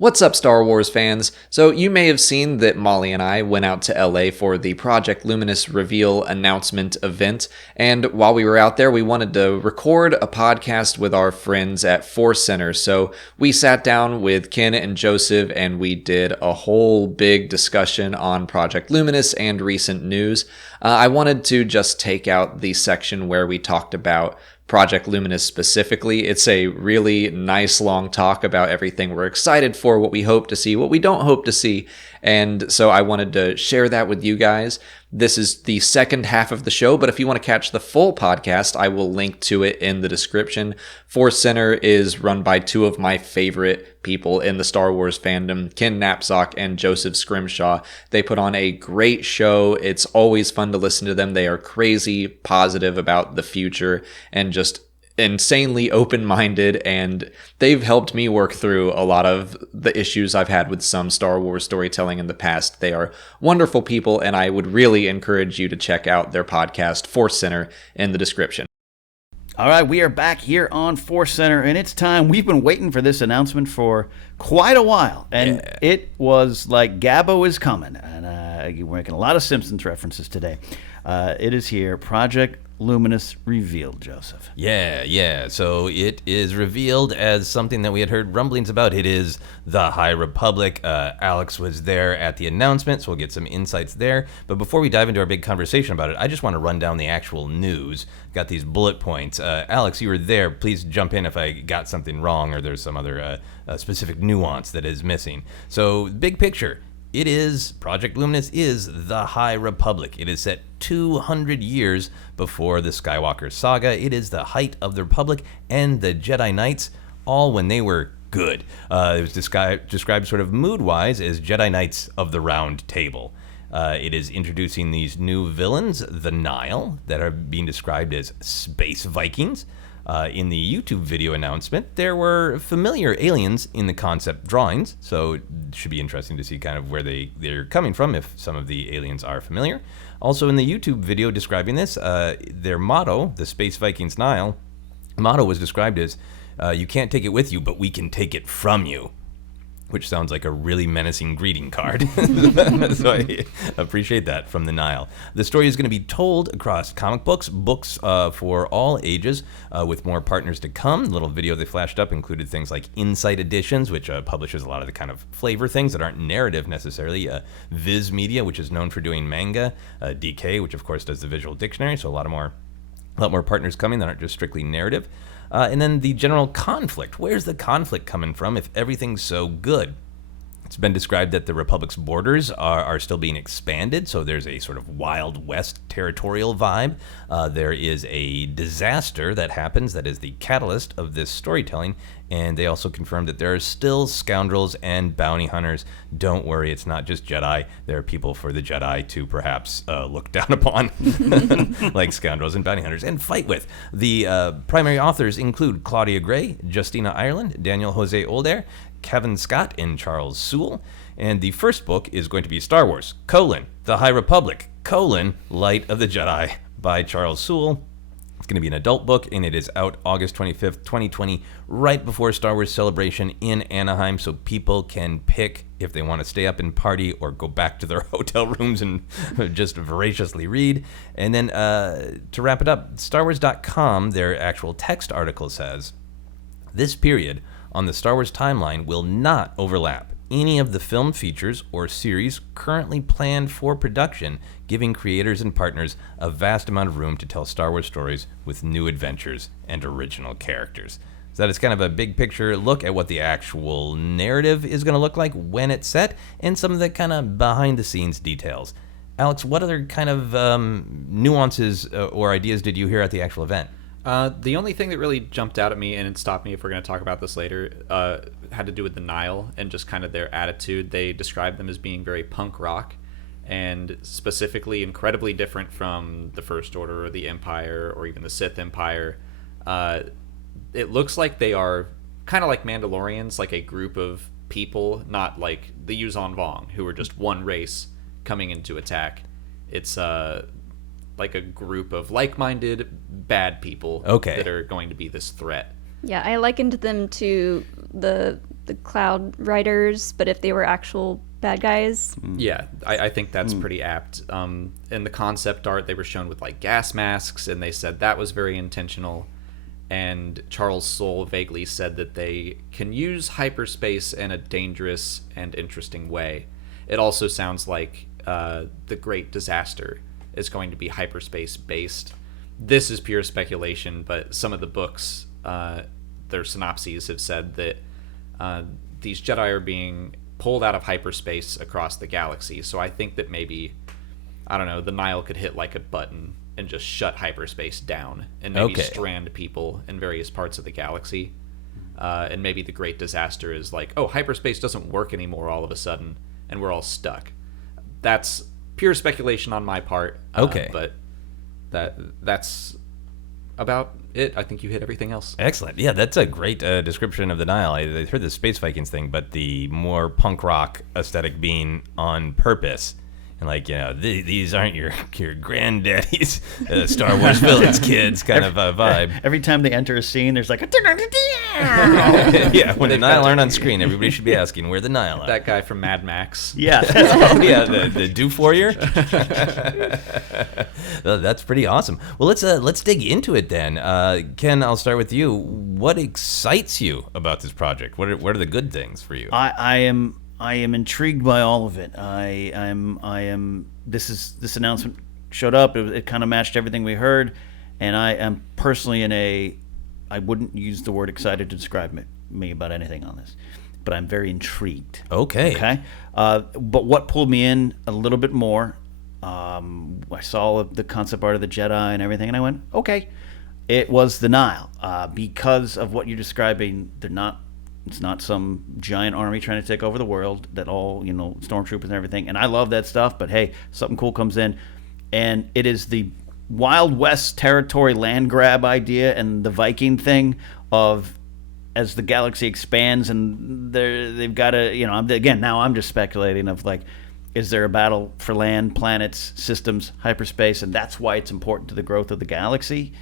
What's up, Star Wars fans? So, you may have seen that Molly and I went out to LA for the Project Luminous reveal announcement event, and while we were out there, we wanted to record a podcast with our friends at Force Center. So, we sat down with Ken and Joseph, and we did a whole big discussion on Project Luminous and recent news. I wanted to just take out the section where we talked about Project Luminous specifically. It's a really nice long talk about everything we're excited for, what we hope to see, what we don't hope to see. And so I wanted to share that with you guys. This is the second half of the show, but if you want to catch the full podcast, I will link to it in the description. Force Center is run by two of my favorite people in the Star Wars fandom, Ken Knapsack and Joseph Scrimshaw. They put on a great show. It's always fun to listen to them. They are crazy positive about the future and just insanely open-minded, and they've helped me work through a lot of the issues I've had with some Star Wars storytelling in the past. They are wonderful people, and I would really encourage you to check out their podcast, Force Center, in the description. All right, we are back here on Force Center, and it's time. We've been waiting for this announcement for quite a while, and It was like Gabbo is coming, and we're making a lot of Simpsons references today. It is here, Project Luminous revealed, Joseph. Yeah. So it is revealed as something that we had heard rumblings about. It is the High Republic. Alex was there at the announcement, so we'll get some insights there. But before we dive into our big conversation about it, I just want to run down the actual news. Got these bullet points. Alex, you were there. Please jump in if I got something wrong or there's some other specific nuance that is missing. So, big picture. Project Luminous is the High Republic. It is set 200 years before the Skywalker saga. It is the height of the Republic and the Jedi Knights, all when they were good. It was described sort of mood-wise as Jedi Knights of the Round Table. It is introducing these new villains, the Nile, that are being described as space Vikings. In the YouTube video announcement, there were familiar aliens in the concept drawings, so it should be interesting to see kind of where they're coming from, if some of the aliens are familiar. Also in the YouTube video describing this, their motto, the Space Vikings Nile, motto was described as, you can't take it with you, but we can take it from you. Which sounds like a really menacing greeting card. So I appreciate that from the Nile. The story is going to be told across comic books for all ages, with more partners to come. The little video they flashed up included things like Insight Editions, which publishes a lot of the kind of flavor things that aren't narrative necessarily. Viz Media, which is known for doing manga. DK, which of course does the visual dictionary, so a lot more partners coming that aren't just strictly narrative. And then the general conflict. Where's the conflict coming from if everything's so good? It's been described that the Republic's borders are still being expanded, so there's a sort of Wild West territorial vibe. There is a disaster that happens that is the catalyst of this storytelling, and they also confirmed that there are still scoundrels and bounty hunters. Don't worry, it's not just Jedi. There are people for the Jedi to perhaps look down upon, like scoundrels and bounty hunters, and fight with. The primary authors include Claudia Gray, Justina Ireland, Daniel Jose Older, Kevin Scott, and Charles Sewell. And the first book is going to be Star Wars, The High Republic, Light of the Jedi by Charles Sewell. It's going to be an adult book, and it is out August 25th, 2020, right before Star Wars Celebration in Anaheim, so people can pick if they want to stay up and party or go back to their hotel rooms and just voraciously read. And then to wrap it up, StarWars.com, their actual text article says, this period on the Star Wars timeline will not overlap any of the film features or series currently planned for production, giving creators and partners a vast amount of room to tell Star Wars stories with new adventures and original characters. So that is kind of a big picture look at what the actual narrative is going to look like when it's set, and some of the kind of behind the scenes details. Alex, what other kind of nuances or ideas did you hear at the actual event? The only thing that really jumped out at me, and it stopped me if we're going to talk about this later, had to do with the Nile and just kind of their attitude. They described them as being very punk rock, and specifically incredibly different from the First Order or the Empire or even the Sith Empire. It looks like they are kind of like Mandalorians, like a group of people, not like the Yuuzhan Vong, who are just one race coming into attack. It's like a group of like-minded bad people that are going to be this threat. Yeah, I likened them to the the Cloud Riders, but if they were actual bad guys. Yeah, I think that's pretty apt. In the concept art, they were shown with like gas masks, and they said that was very intentional. And Charles Soule vaguely said that they can use hyperspace in a dangerous and interesting way. It also sounds like the Great Disaster is going to be hyperspace based. This is pure speculation, but some of the books, their synopses have said that these Jedi are being pulled out of hyperspace across the galaxy. So I think that maybe, I don't know, the Nile could hit like a button and just shut hyperspace down and maybe strand people in various parts of the galaxy. And maybe the Great Disaster is like, oh, hyperspace doesn't work anymore all of a sudden, and we're all stuck. That's pure speculation on my part. But that's about it. I think you hit everything else. Excellent. Yeah, that's a great description of the Nile. I heard the Space Vikings thing, but the more punk rock aesthetic being on purpose. And like, you know, these aren't your granddaddy's Star Wars villains, kids kind of vibe. Every time they enter a scene, there's like a... Yeah, when the Nile aren't on screen, everybody should be asking where the Nile are. That guy from Mad Max. Yeah. Oh, yeah, the do-for-yer. That's pretty awesome. Well, let's dig into it then. Ken, I'll start with you. What excites you about this project? What are the good things for you? I am intrigued by all of it. I am. This announcement showed up. It kind of matched everything we heard, and I am personally I wouldn't use the word excited to describe me about anything on this, but I'm very intrigued. Okay. But what pulled me in a little bit more, I saw the concept art of the Jedi and everything, and I went, okay. It was the Nile, because of what you're describing. It's not some giant army trying to take over the world that all, stormtroopers and everything. And I love that stuff, but hey, something cool comes in. And it is the Wild West territory land grab idea and the Viking thing of as the galaxy expands and they've got to, again, now I'm just speculating of like, is there a battle for land, planets, systems, hyperspace? And that's why it's important to the growth of the galaxy.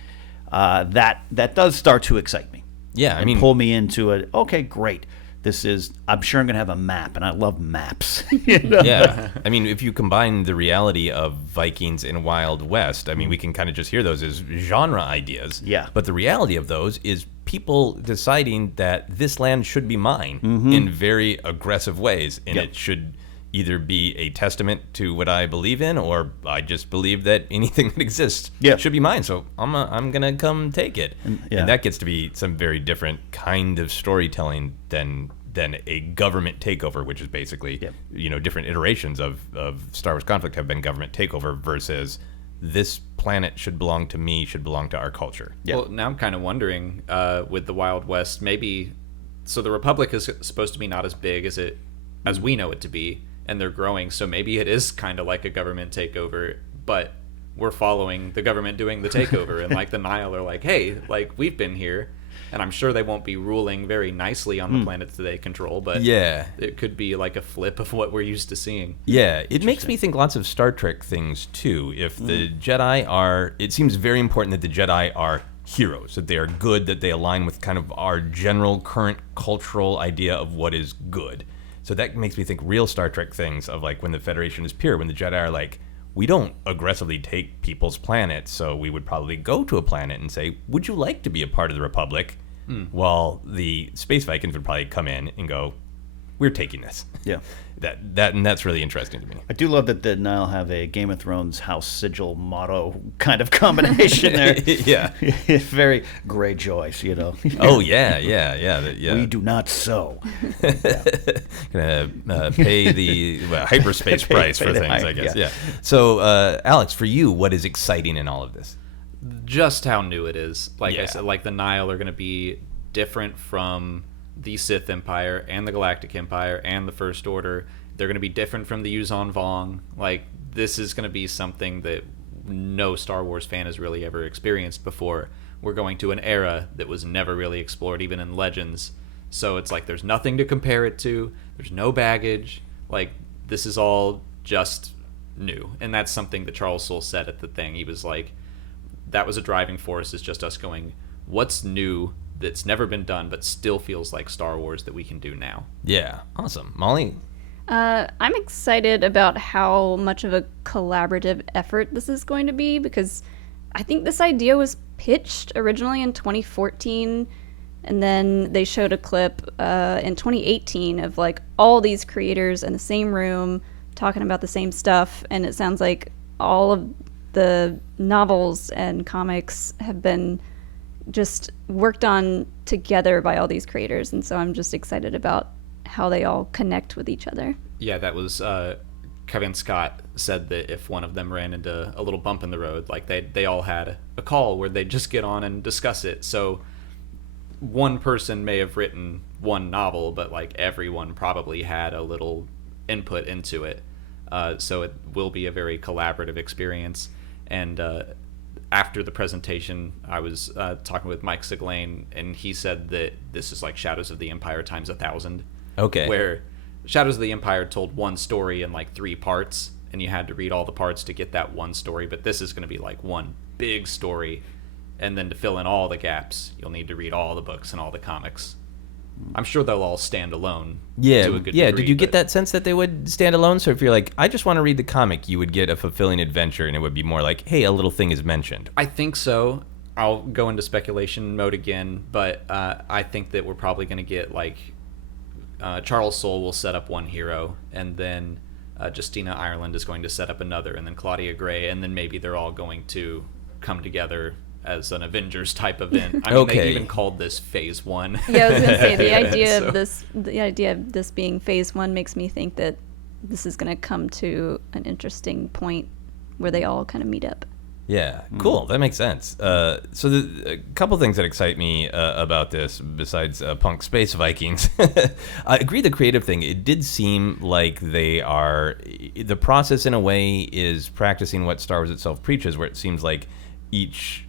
That does start to excite me. Yeah, pull me into it. Okay, great. I'm sure I'm going to have a map, and I love maps. Yeah. If you combine the reality of Vikings and Wild West, we can kind of just hear those as genre ideas. Yeah. But the reality of those is people deciding that this land should be mine in very aggressive ways, and it should either be a testament to what I believe in, or I just believe that anything that exists should be mine. So I'm gonna come take it, and that gets to be some very different kind of storytelling than a government takeover, which is basically different iterations of Star Wars conflict have been government takeover versus this planet should belong to me, should belong to our culture. Well, now I'm kind of wondering with the Wild West, maybe so the Republic is supposed to be not as big as we know it to be. And they're growing, so maybe it is kind of like a government takeover, but we're following the government doing the takeover. And like the Nile are like, hey, like we've been here, and I'm sure they won't be ruling very nicely on the planets that they control, but it could be like a flip of what we're used to seeing. Yeah, it makes me think lots of Star Trek things too. If the Jedi it seems very important that the Jedi are heroes, that they are good, that they align with kind of our general current cultural idea of what is good. So that makes me think real Star Trek things of like when the Federation is pure, when the Jedi are like, we don't aggressively take people's planets, so we would probably go to a planet and say, would you like to be a part of the Republic? While the Space Vikings would probably come in and go, we're taking this. Yeah. And that's really interesting to me. I do love that the Nile have a Game of Thrones house sigil motto kind of combination there. Yeah. Very Greyjoy, Oh, yeah. We do not sow. Gonna pay the hyperspace price for things, I guess. Yeah. So, Alex, for you, what is exciting in all of this? Just how new it is. Like I said, like the Nile are going to be different from the Sith Empire and the Galactic Empire and the First Order. They're going to be different from the Yuzon Vong. Like, this is going to be something that no Star Wars fan has really ever experienced before. We're going to an era that was never really explored, even in Legends. So it's like there's nothing to compare it to. There's no baggage. Like, this is all just new. And that's something that Charles Soule said at the thing. He was like, that was a driving force, is just us going, what's new that's never been done, but still feels like Star Wars that we can do now. Yeah, awesome. Molly? I'm excited about how much of a collaborative effort this is going to be, because I think this idea was pitched originally in 2014, and then they showed a clip in 2018 of like all these creators in the same room talking about the same stuff, and it sounds like all of the novels and comics have been just worked on together by all these creators, and so I'm just excited about how they all connect with each other. Yeah, that was Kevin Scott said that if one of them ran into a little bump in the road, like they all had a call where they'd just get on and discuss it. So one person may have written one novel, but like everyone probably had a little input into it. So it will be a very collaborative experience. And after the presentation, I was talking with Mike Siglane, and he said that this is like Shadows of the Empire times 1,000. Okay. Where Shadows of the Empire told one story in like 3 parts, and you had to read all the parts to get that one story. But this is going to be like one big story, and then to fill in all the gaps, you'll need to read all the books and all the comics. I'm sure they'll all stand alone. Yeah, to a good yeah. degree, Did you get that sense that they would stand alone? So if you're like, I just want to read the comic, you would get a fulfilling adventure, and it would be more like, hey, a little thing is mentioned. I think so. I'll go into speculation mode again, but I think that we're probably going to get like Charles Soule will set up one hero, and then Justina Ireland is going to set up another, and then Claudia Gray, and then maybe they're all going to come together as an Avengers type event. I mean, Okay. they even called this Phase 1. Yeah, I was gonna say the idea So- of this being phase 1 makes me think that this is gonna come to an interesting point where they all kind of meet up. Yeah, cool. That makes sense. So a couple things that excite me about this, besides punk space Vikings, I agree the creative thing. It did seem like the process in a way is practicing what Star Wars itself preaches, where it seems like each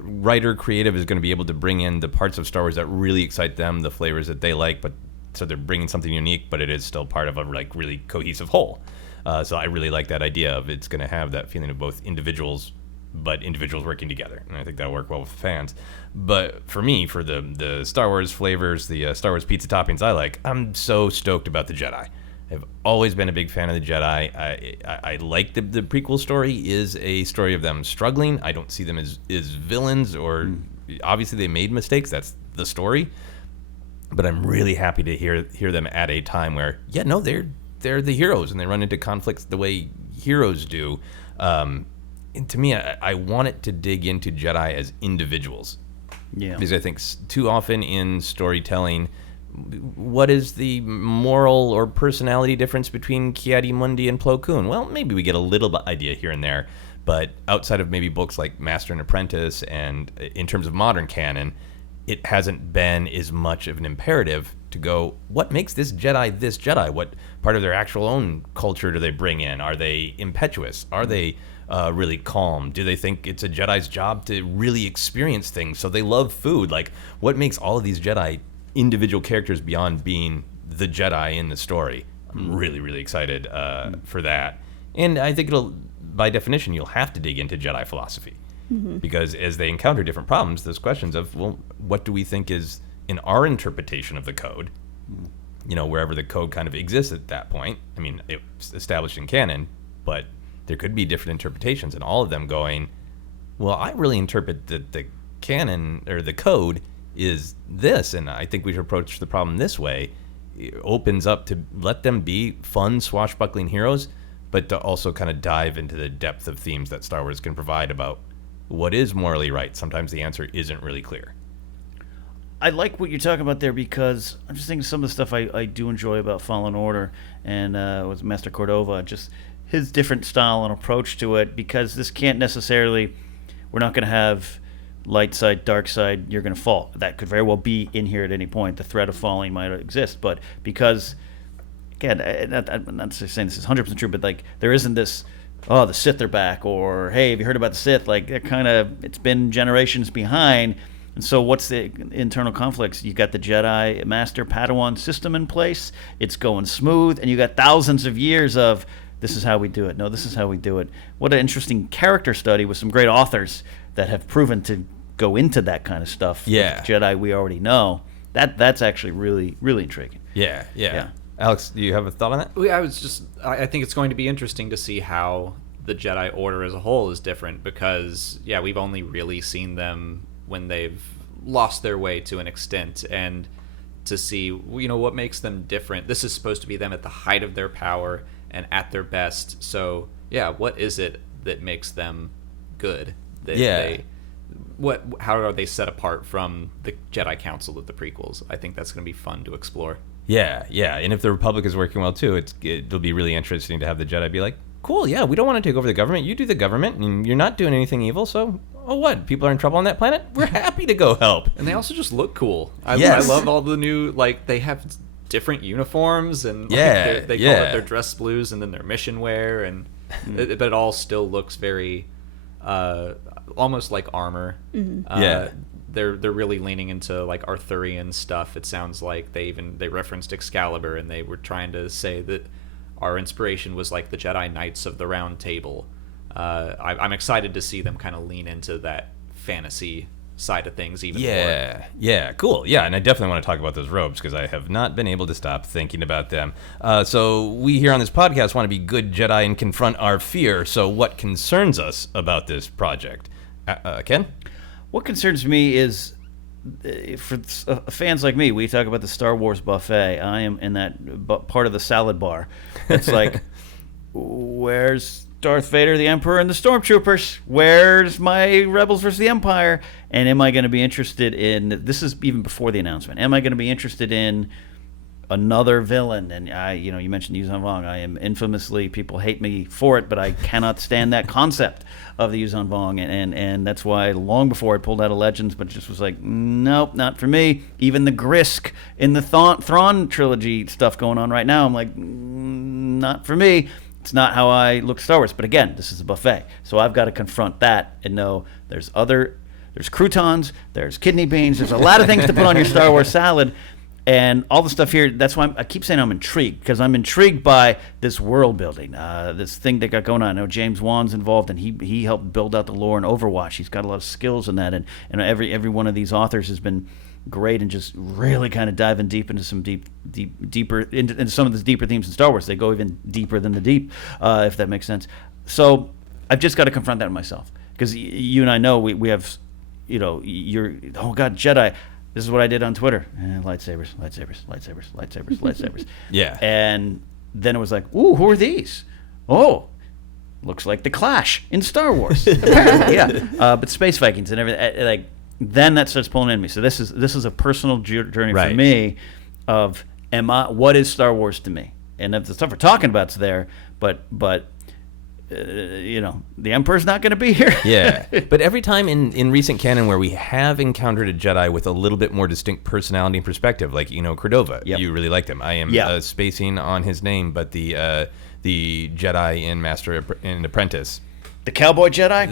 writer creative is going to be able to bring in the parts of Star Wars that really excite them, the flavors that they like, but so they're bringing something unique, but it is still part of a like really cohesive whole. So I really like that idea of it's going to have that feeling of both individuals, but individuals working together, and I think that'll work well with fans. But for me, for the Star Wars flavors, the Star Wars pizza toppings I like, I'm so stoked about the Jedi. I've always been a big fan of the Jedi. I like the prequel story is a story of them struggling. I don't see them as villains, or obviously they made mistakes. That's the story. But I'm really happy to hear them at a time where, yeah, no, they're the heroes, and they run into conflicts the way heroes do. And to me, I want it to dig into Jedi as individuals. Yeah. Because I think too often in storytelling, what is the moral or personality difference between Ki-Adi-Mundi and Plo Koon? Well, maybe we get a little idea here and there, but outside of maybe books like Master and Apprentice, and in terms of modern canon, it hasn't been as much of an imperative to go, what makes this Jedi this Jedi? What part of their actual own culture do they bring in? Are they impetuous? Are they really calm? Do they think it's a Jedi's job to really experience things? So they love food. Like, what makes all of these Jedi individual characters beyond being the Jedi in the story? I'm really, really excited for that. And I think by definition, you'll have to dig into Jedi philosophy. Because as they encounter different problems, there's questions of, well, what do we think is in our interpretation of the code? You know, wherever the code kind of exists at that point. I mean, it's established in canon, but there could be different interpretations, and all of them going, well, I really interpret that the canon or the code is this, and I think we should approach the problem this way. It opens up to let them be fun, swashbuckling heroes, but to also kind of dive into the depth of themes that Star Wars can provide about what is morally right. Sometimes the answer isn't really clear. I like what you're talking about there, because I'm just thinking some of the stuff I do enjoy about Fallen Order and with Master Cordova, just his different style and approach to it, because this can't necessarily, we're not going to have light side, dark side, you're going to fall. That could very well be in here at any point. The threat of falling might exist, but because, again, I'm not saying this is 100% true, but like there isn't this, oh, the Sith are back, or hey, have you heard about the Sith? Like they're kind of, it's been generations behind. And so what's the internal conflicts? You got the Jedi Master Padawan system in place. It's going smooth, and you got thousands of years of this is how we do it. No, this is how we do it. What an interesting character study with some great authors that have proven to go into that kind of stuff. Yeah. With Jedi we already know. That's actually really, really intriguing. Yeah. Alex, do you have a thought on that? Well, I think it's going to be interesting to see how the Jedi Order as a whole is different because, we've only really seen them when they've lost their way to an extent, and to see, what makes them different. This is supposed to be them at the height of their power and at their best. So, what is it that makes them good? How are they set apart from the Jedi Council of the prequels? I think that's going to be fun to explore. Yeah, and if the Republic is working well too, it'll be really interesting to have the Jedi be like, cool, we don't want to take over the government. You do the government, and you're not doing anything evil, so, what? People are in trouble on that planet? We're happy to go help. And they also just look cool. I love all the new, they have different uniforms, and they call it their dress blues and then their mission wear, and but it all still looks very almost like armor. They're really leaning into Arthurian stuff. It sounds like they referenced Excalibur, and they were trying to say that our inspiration was like the Jedi Knights of the Round Table. I'm excited to see them kind of lean into that fantasy side of things even more. Yeah, cool. Yeah, and I definitely want to talk about those robes because I have not been able to stop thinking about them. So we here on this podcast want to be good Jedi and confront our fear. So what concerns us about this project? Ken? What concerns me is, for fans like me, we talk about the Star Wars buffet. I am in that part of the salad bar. It's like, where's Darth Vader, the Emperor, and the Stormtroopers? Where's my Rebels versus the Empire? And am I going to be interested in, this is even before the announcement, am I going to be interested in another villain? And you mentioned Yuzhan Vong. I am infamously, people hate me for it, but I cannot stand that concept of the Yuzhan Vong, and that's why long before I pulled out of Legends, but just was like, nope, not for me. Even the Grisk in the Thrawn trilogy stuff going on right now, I'm like, not for me. It's not how I look at Star Wars. But again, this is a buffet, so I've got to confront that and know there's croutons, there's kidney beans, there's a lot of things to put on your Star Wars salad. And all the stuff here, that's why I keep saying I'm intrigued, because I'm intrigued by this world building, this thing they got going on. I know James Wan's involved, and he helped build out the lore in Overwatch. He's got a lot of skills in that, and every one of these authors has been great and just really kind of diving deep into some deeper into some of the deeper themes in Star Wars. They go even deeper than the deep, if that makes sense. So I've just got to confront that in myself, because you and I know we have, you're, oh God, Jedi. This is what I did on Twitter. Lightsabers. Yeah. And then it was like, ooh, who are these? Oh, looks like the Clash in Star Wars. Apparently, yeah. But Space Vikings and everything, then that starts pulling in me. So this is a personal journey for me of, what is Star Wars to me? And if the stuff we're talking about's there, but the Emperor's not going to be here. Yeah. But every time in recent canon where we have encountered a Jedi with a little bit more distinct personality and perspective, like, Cordova, you really liked him. I am spacing on his name, but the Jedi in Master and Apprentice. The cowboy Jedi?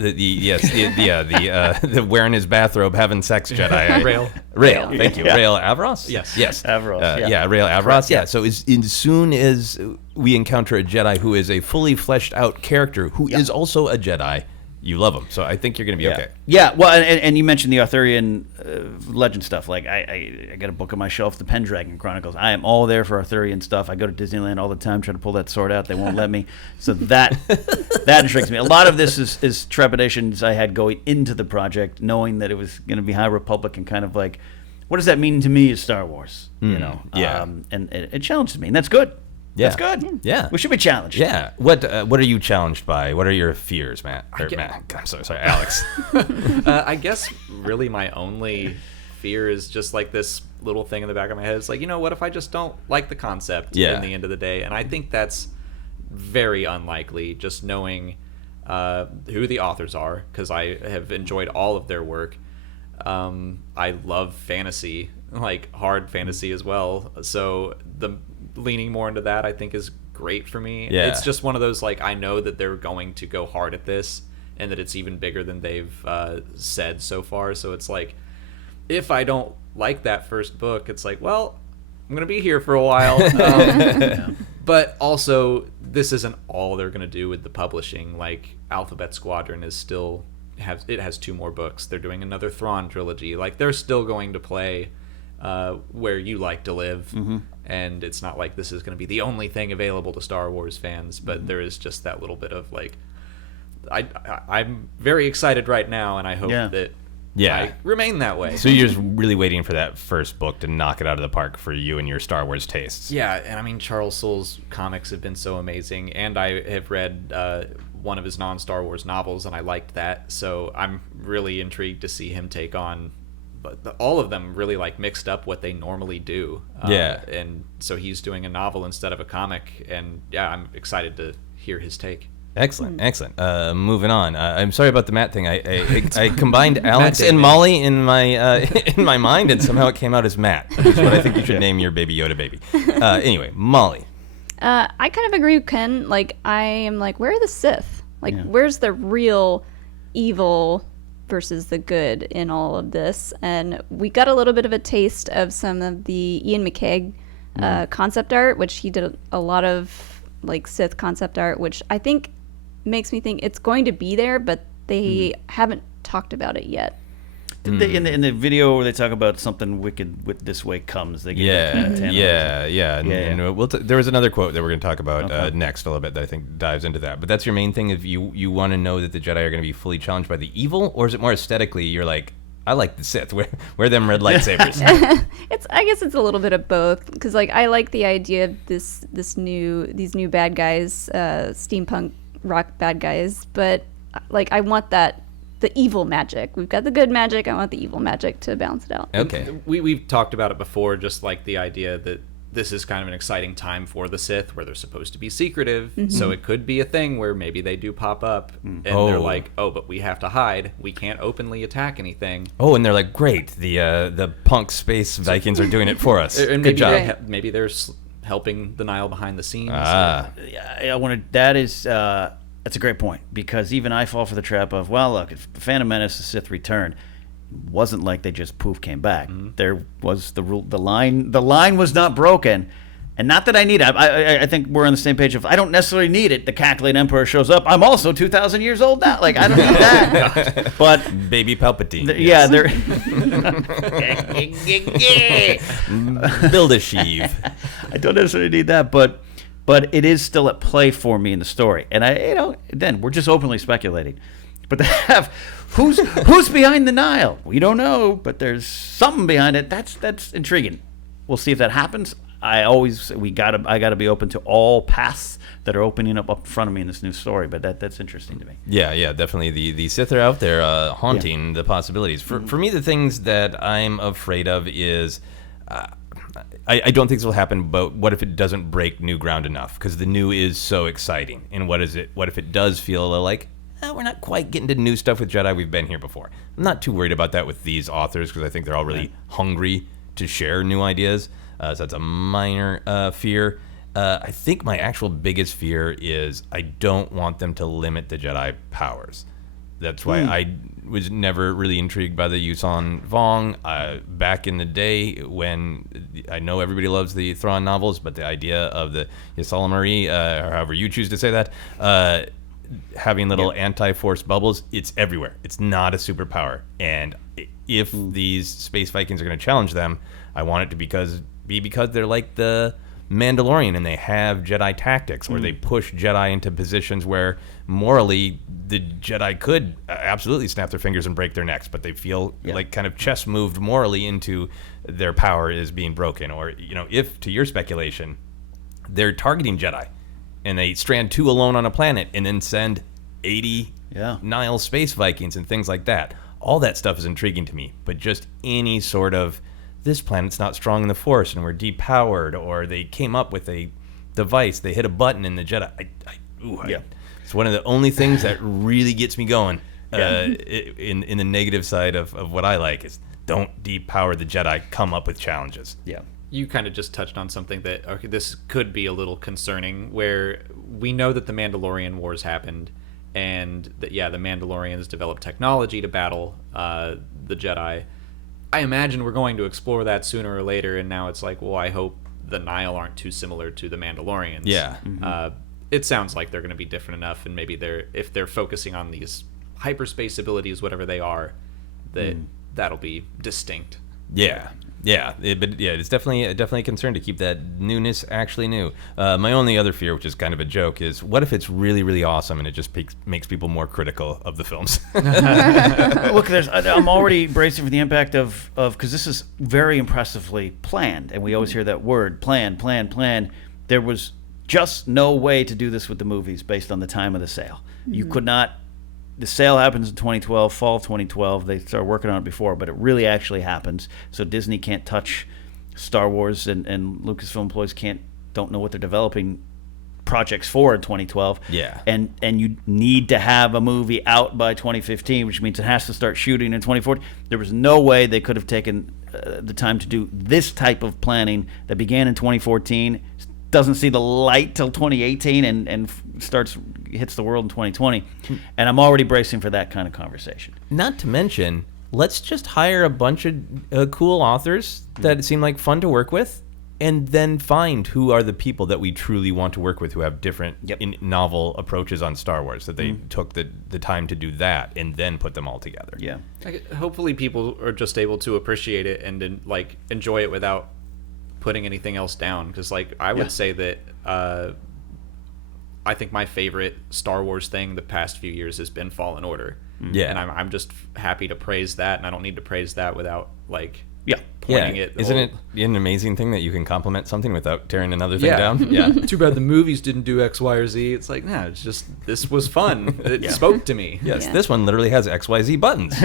The wearing his bathrobe, having sex Jedi. Rail. Thank you. Yeah. Rail Avros? Yes. Avros. Rail Avros. Correct, yeah. So as soon as we encounter a Jedi who is a fully fleshed out character who is also a Jedi, you love him. So I think you're going to be okay. Yeah. Well, and you mentioned the Arthurian legend stuff. Like I got a book on my shelf, the Pendragon Chronicles. I am all there for Arthurian stuff. I go to Disneyland all the time, trying to pull that sword out. They won't let me. So that intrigues me. A lot of this is trepidations I had going into the project, knowing that it was going to be High Republic and kind of like, what does that mean to me as Star Wars? Yeah. And it challenges me, and that's good. Yeah. That's good. Yeah. We should be challenged. Yeah. What are you challenged by? What are your fears, Matt? Matt. I'm sorry, Alex. I guess really my only fear is just like this little thing in the back of my head. It's like, what if I just don't like the concept in the end of the day? And I think that's very unlikely, just knowing who the authors are, because I have enjoyed all of their work. I love fantasy, like hard fantasy as well. So the leaning more into that I think is great for me. Yeah. It's just one of those, like, I know that they're going to go hard at this and that it's even bigger than they've said so far. So it's like, if I don't like that first book, it's like, well, I'm going to be here for a while. But also, this isn't all they're going to do with the publishing. Like, Alphabet Squadron is still has 2 more books. They're doing another Thrawn trilogy. Like, they're still going to play where you like to live, and it's not like this is going to be the only thing available to Star Wars fans. But there is just that little bit of like, I'm very excited right now, and I hope that I remain that way. So you're just really waiting for that first book to knock it out of the park for you and your Star Wars tastes. Yeah, and I mean, Charles Soule's comics have been so amazing, and I have read one of his non-Star Wars novels, and I liked that. So I'm really intrigued to see him take on, but all of them really like mixed up what they normally do. And so he's doing a novel instead of a comic, and yeah, I'm excited to hear his take. Excellent. Moving on. I'm sorry about the Matt thing. I combined Alex and Molly in my mind, and somehow it came out as Matt, which is what I think you should name your baby Yoda baby. Anyway, Molly. I kind of agree with Ken. Like, I am like, where are the Sith? Like, where's the real evil versus the good in all of this? And we got a little bit of a taste of some of the Ian McCaig concept art, which he did a lot of like Sith concept art, which I think makes me think it's going to be there, but they haven't talked about it yet. Did they, in the video where they talk about something wicked with this way comes? They And there was another quote that we're going to talk about next a little bit that I think dives into that. But that's your main thing. If you want to know that the Jedi are going to be fully challenged by the evil, or is it more aesthetically? You're like, I like the Sith. Wear them red lightsabers. I guess it's a little bit of both, because like I like the idea of these new bad guys, steampunk rock bad guys, but like I want the evil magic. We've got the good magic. I want the evil magic to balance it out. Okay. We've talked about it before, just like the idea that this is kind of an exciting time for the Sith, where they're supposed to be secretive. So it could be a thing where maybe they do pop up, and they're like, "Oh, but we have to hide. We can't openly attack anything." Oh, and they're like, "Great, the punk space Vikings are doing it for us." And Good maybe job. maybe they're helping the Nile behind the scenes. I wanted that is that's a great point, because even I fall for the trap of, well, look, if the Phantom Menace, the Sith returned, it wasn't like they just poof came back. There was the rule, the line was not broken, and not that I need it. I think we're on the same page of I don't necessarily need it. The cackling Emperor shows up. I'm also 2,000 years old now. Like, I don't need that. But Baby Palpatine. they're Build a sheave. I don't necessarily need that, but it is still at play for me in the story. And then we're just openly speculating. But to have who's behind the Nile? We don't know, but there's something behind it. That's intriguing. We'll see if that happens. I gotta be open to all paths that are opening up in front of me in this new story. But that's interesting to me. Yeah, definitely. The Sith are out there haunting the possibilities. For me, the things that I'm afraid of is. I don't think this will happen, but what if it doesn't break new ground enough? Because the new is so exciting. And what if it does feel a little like, we're not quite getting to new stuff with Jedi, we've been here before. I'm not too worried about that with these authors, because I think they're all really hungry to share new ideas. So that's a minor fear. I think my actual biggest fear is I don't want them to limit the Jedi powers. That's why I was never really intrigued by the Yuuzhan Vong back in the day, when I know everybody loves the Thrawn novels, but the idea of the Ysalamiri, or however you choose to say that, having little anti-force bubbles, it's everywhere. It's not a superpower. And if these space Vikings are going to challenge them, I want it to be because they're like the Mandalorian and they have Jedi tactics, or they push Jedi into positions where morally the Jedi could absolutely snap their fingers and break their necks, but they feel like kind of chess moved morally into their power is being broken. Or, if, to your speculation, they're targeting Jedi and they strand 2 alone on a planet and then send 80 Nile space Vikings and things like that. All that stuff is intriguing to me, but just any sort of this planet's not strong in the Force and we're depowered, or they came up with a device, they hit a button in the Jedi. It's one of the only things that really gets me going in the negative side of what I like is don't depower the Jedi, come up with challenges. Yeah. You kind of just touched on something that this could be a little concerning, where we know that the Mandalorian Wars happened, and that the Mandalorians developed technology to battle the Jedi. I imagine we're going to explore that sooner or later, and now it's like, well, I hope the Nile aren't too similar to the Mandalorians. Yeah. It sounds like they're going to be different enough, and maybe if they're focusing on these hyperspace abilities, whatever they are, that'll be distinct. Yeah. It's definitely a concern to keep that newness actually new. My only other fear, which is kind of a joke, is what if it's really, really awesome and it just makes people more critical of the films? Look, I'm already bracing for the impact of because this is very impressively planned, and we always hear that word, plan. There was just no way to do this with the movies based on the time of the sale. You could not. The sale happens in 2012, fall of 2012. They started working on it before, but it really actually happens. So Disney can't touch Star Wars, and Lucasfilm employees don't know what they're developing projects for in 2012. Yeah. And you need to have a movie out by 2015, which means it has to start shooting in 2014. There was no way they could have taken the time to do this type of planning that began in 2014, doesn't see the light till 2018, and hits the world in 2020. And I'm already bracing for that kind of conversation. Not to mention, let's just hire a bunch of cool authors that seem like fun to work with, and then find who are the people that we truly want to work with, who have different novel approaches on Star Wars, that they took the time to do that and then put them all together. Yeah. Hopefully people are just able to appreciate it and enjoy it without putting anything else down, because I would say that I think my favorite Star Wars thing the past few years has been Fallen Order. Yeah. And I'm just happy to praise that, and I don't need to praise that without pointing it. Isn't it an amazing thing that you can compliment something without tearing another thing down? Yeah. Too bad the movies didn't do X, Y, or Z. It's like, nah, it's just, this was fun. It spoke to me. Yes, Yeah. this one literally has XYZ buttons.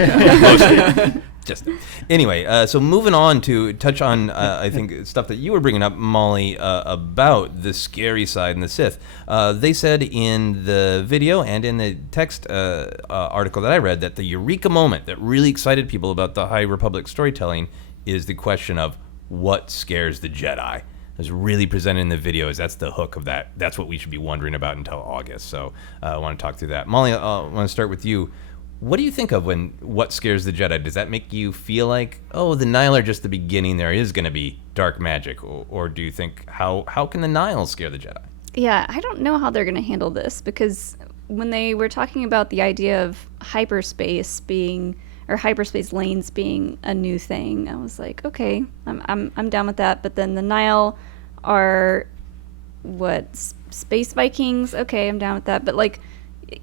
Just anyway, so moving on to touch on, I think, stuff that you were bringing up, Molly, about the scary side and the Sith. They said in the video and in the text article that I read that the eureka moment that really excited people about the High Republic storytelling is the question of what scares the Jedi. It was really presented in the video as that's the hook of that. That's what we should be wondering about until August. So I want to talk through that. Molly, I want to start with you. What do you think of when what scares the Jedi? Does that make you feel like, oh, the Nihil are just the beginning, there is going to be dark magic? Or do you think, how can the Nihil scare the Jedi? Yeah, I don't know how they're going to handle this, because when they were talking about the idea of hyperspace lanes being a new thing, I was like, okay, I'm down with that. But then the Nihil are space Vikings? Okay, I'm down with that. But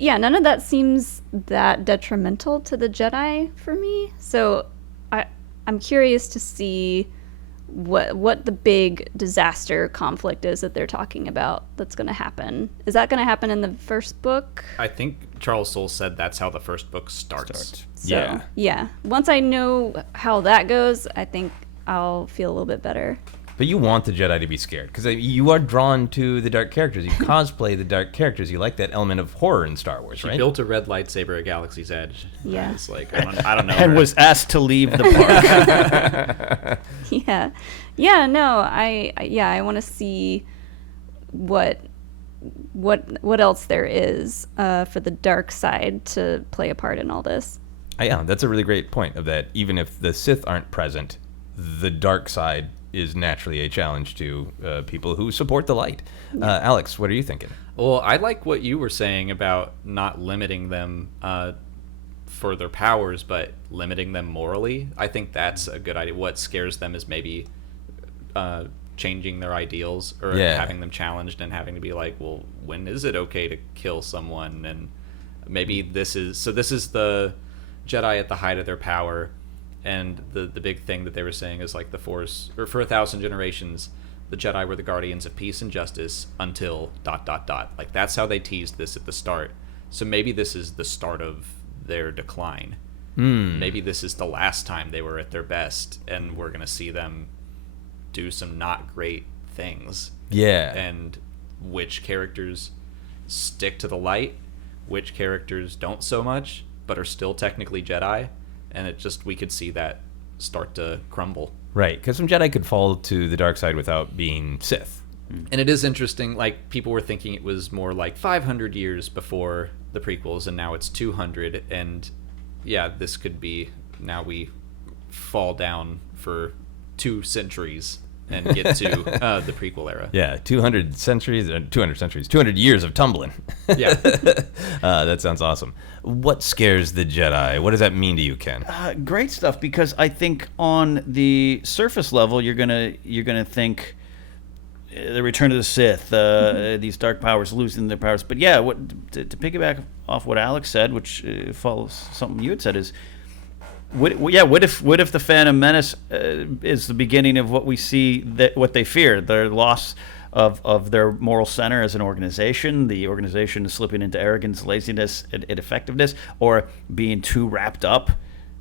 none of that seems that detrimental to the Jedi for me. So I'm curious to see what the big disaster conflict is that they're talking about that's going to happen. Is that going to happen in the first book? I think Charles Soule said that's how the first book starts. So, yeah. Once I know how that goes, I think I'll feel a little bit better. But you want the Jedi to be scared, because you are drawn to the dark characters. You cosplay the dark characters. You like that element of horror in Star Wars, right? She built a red lightsaber at Galaxy's Edge. Yeah. It's like, I don't know. And was asked to leave the park. Yeah, no, I want to see what else there is for the dark side to play a part in all this. Yeah, that's a really great point, of that even if the Sith aren't present, the dark side is naturally a challenge to people who support the light. Alex, what are you thinking? Well, I like what you were saying about not limiting them for their powers, but limiting them morally. I think that's a good idea. What scares them is maybe changing their ideals, or having them challenged and having to be like, well, when is it okay to kill someone? And maybe this is the Jedi at the height of their power. And the big thing that they were saying is the Force, or for 1,000 generations, the Jedi were the guardians of peace and justice until ... That's how they teased this at the start. So maybe this is the start of their decline. Maybe this is the last time they were at their best, and we're going to see them do some not great things. Yeah. And which characters stick to the light, which characters don't so much, but are still technically Jedi. And we could see that start to crumble. Right, because some Jedi could fall to the dark side without being Sith. And it is interesting, people were thinking it was more 500 years before the prequels, and now it's 200. And yeah, this could be, now we fall down for 2 centuries and get to the prequel era. Yeah, 200 years of tumbling. Yeah. Uh, That sounds awesome. What scares the Jedi? What does that mean to you, Ken? Great stuff, because I think on the surface level you're gonna think the return of the Sith, these dark powers losing their powers. But yeah, to piggyback off what Alex said, which follows something you had said, is what if the Phantom Menace is the beginning of what we see, that what they fear, their loss of their moral center as an organization, the organization is slipping into arrogance, laziness, and ineffectiveness, or being too wrapped up.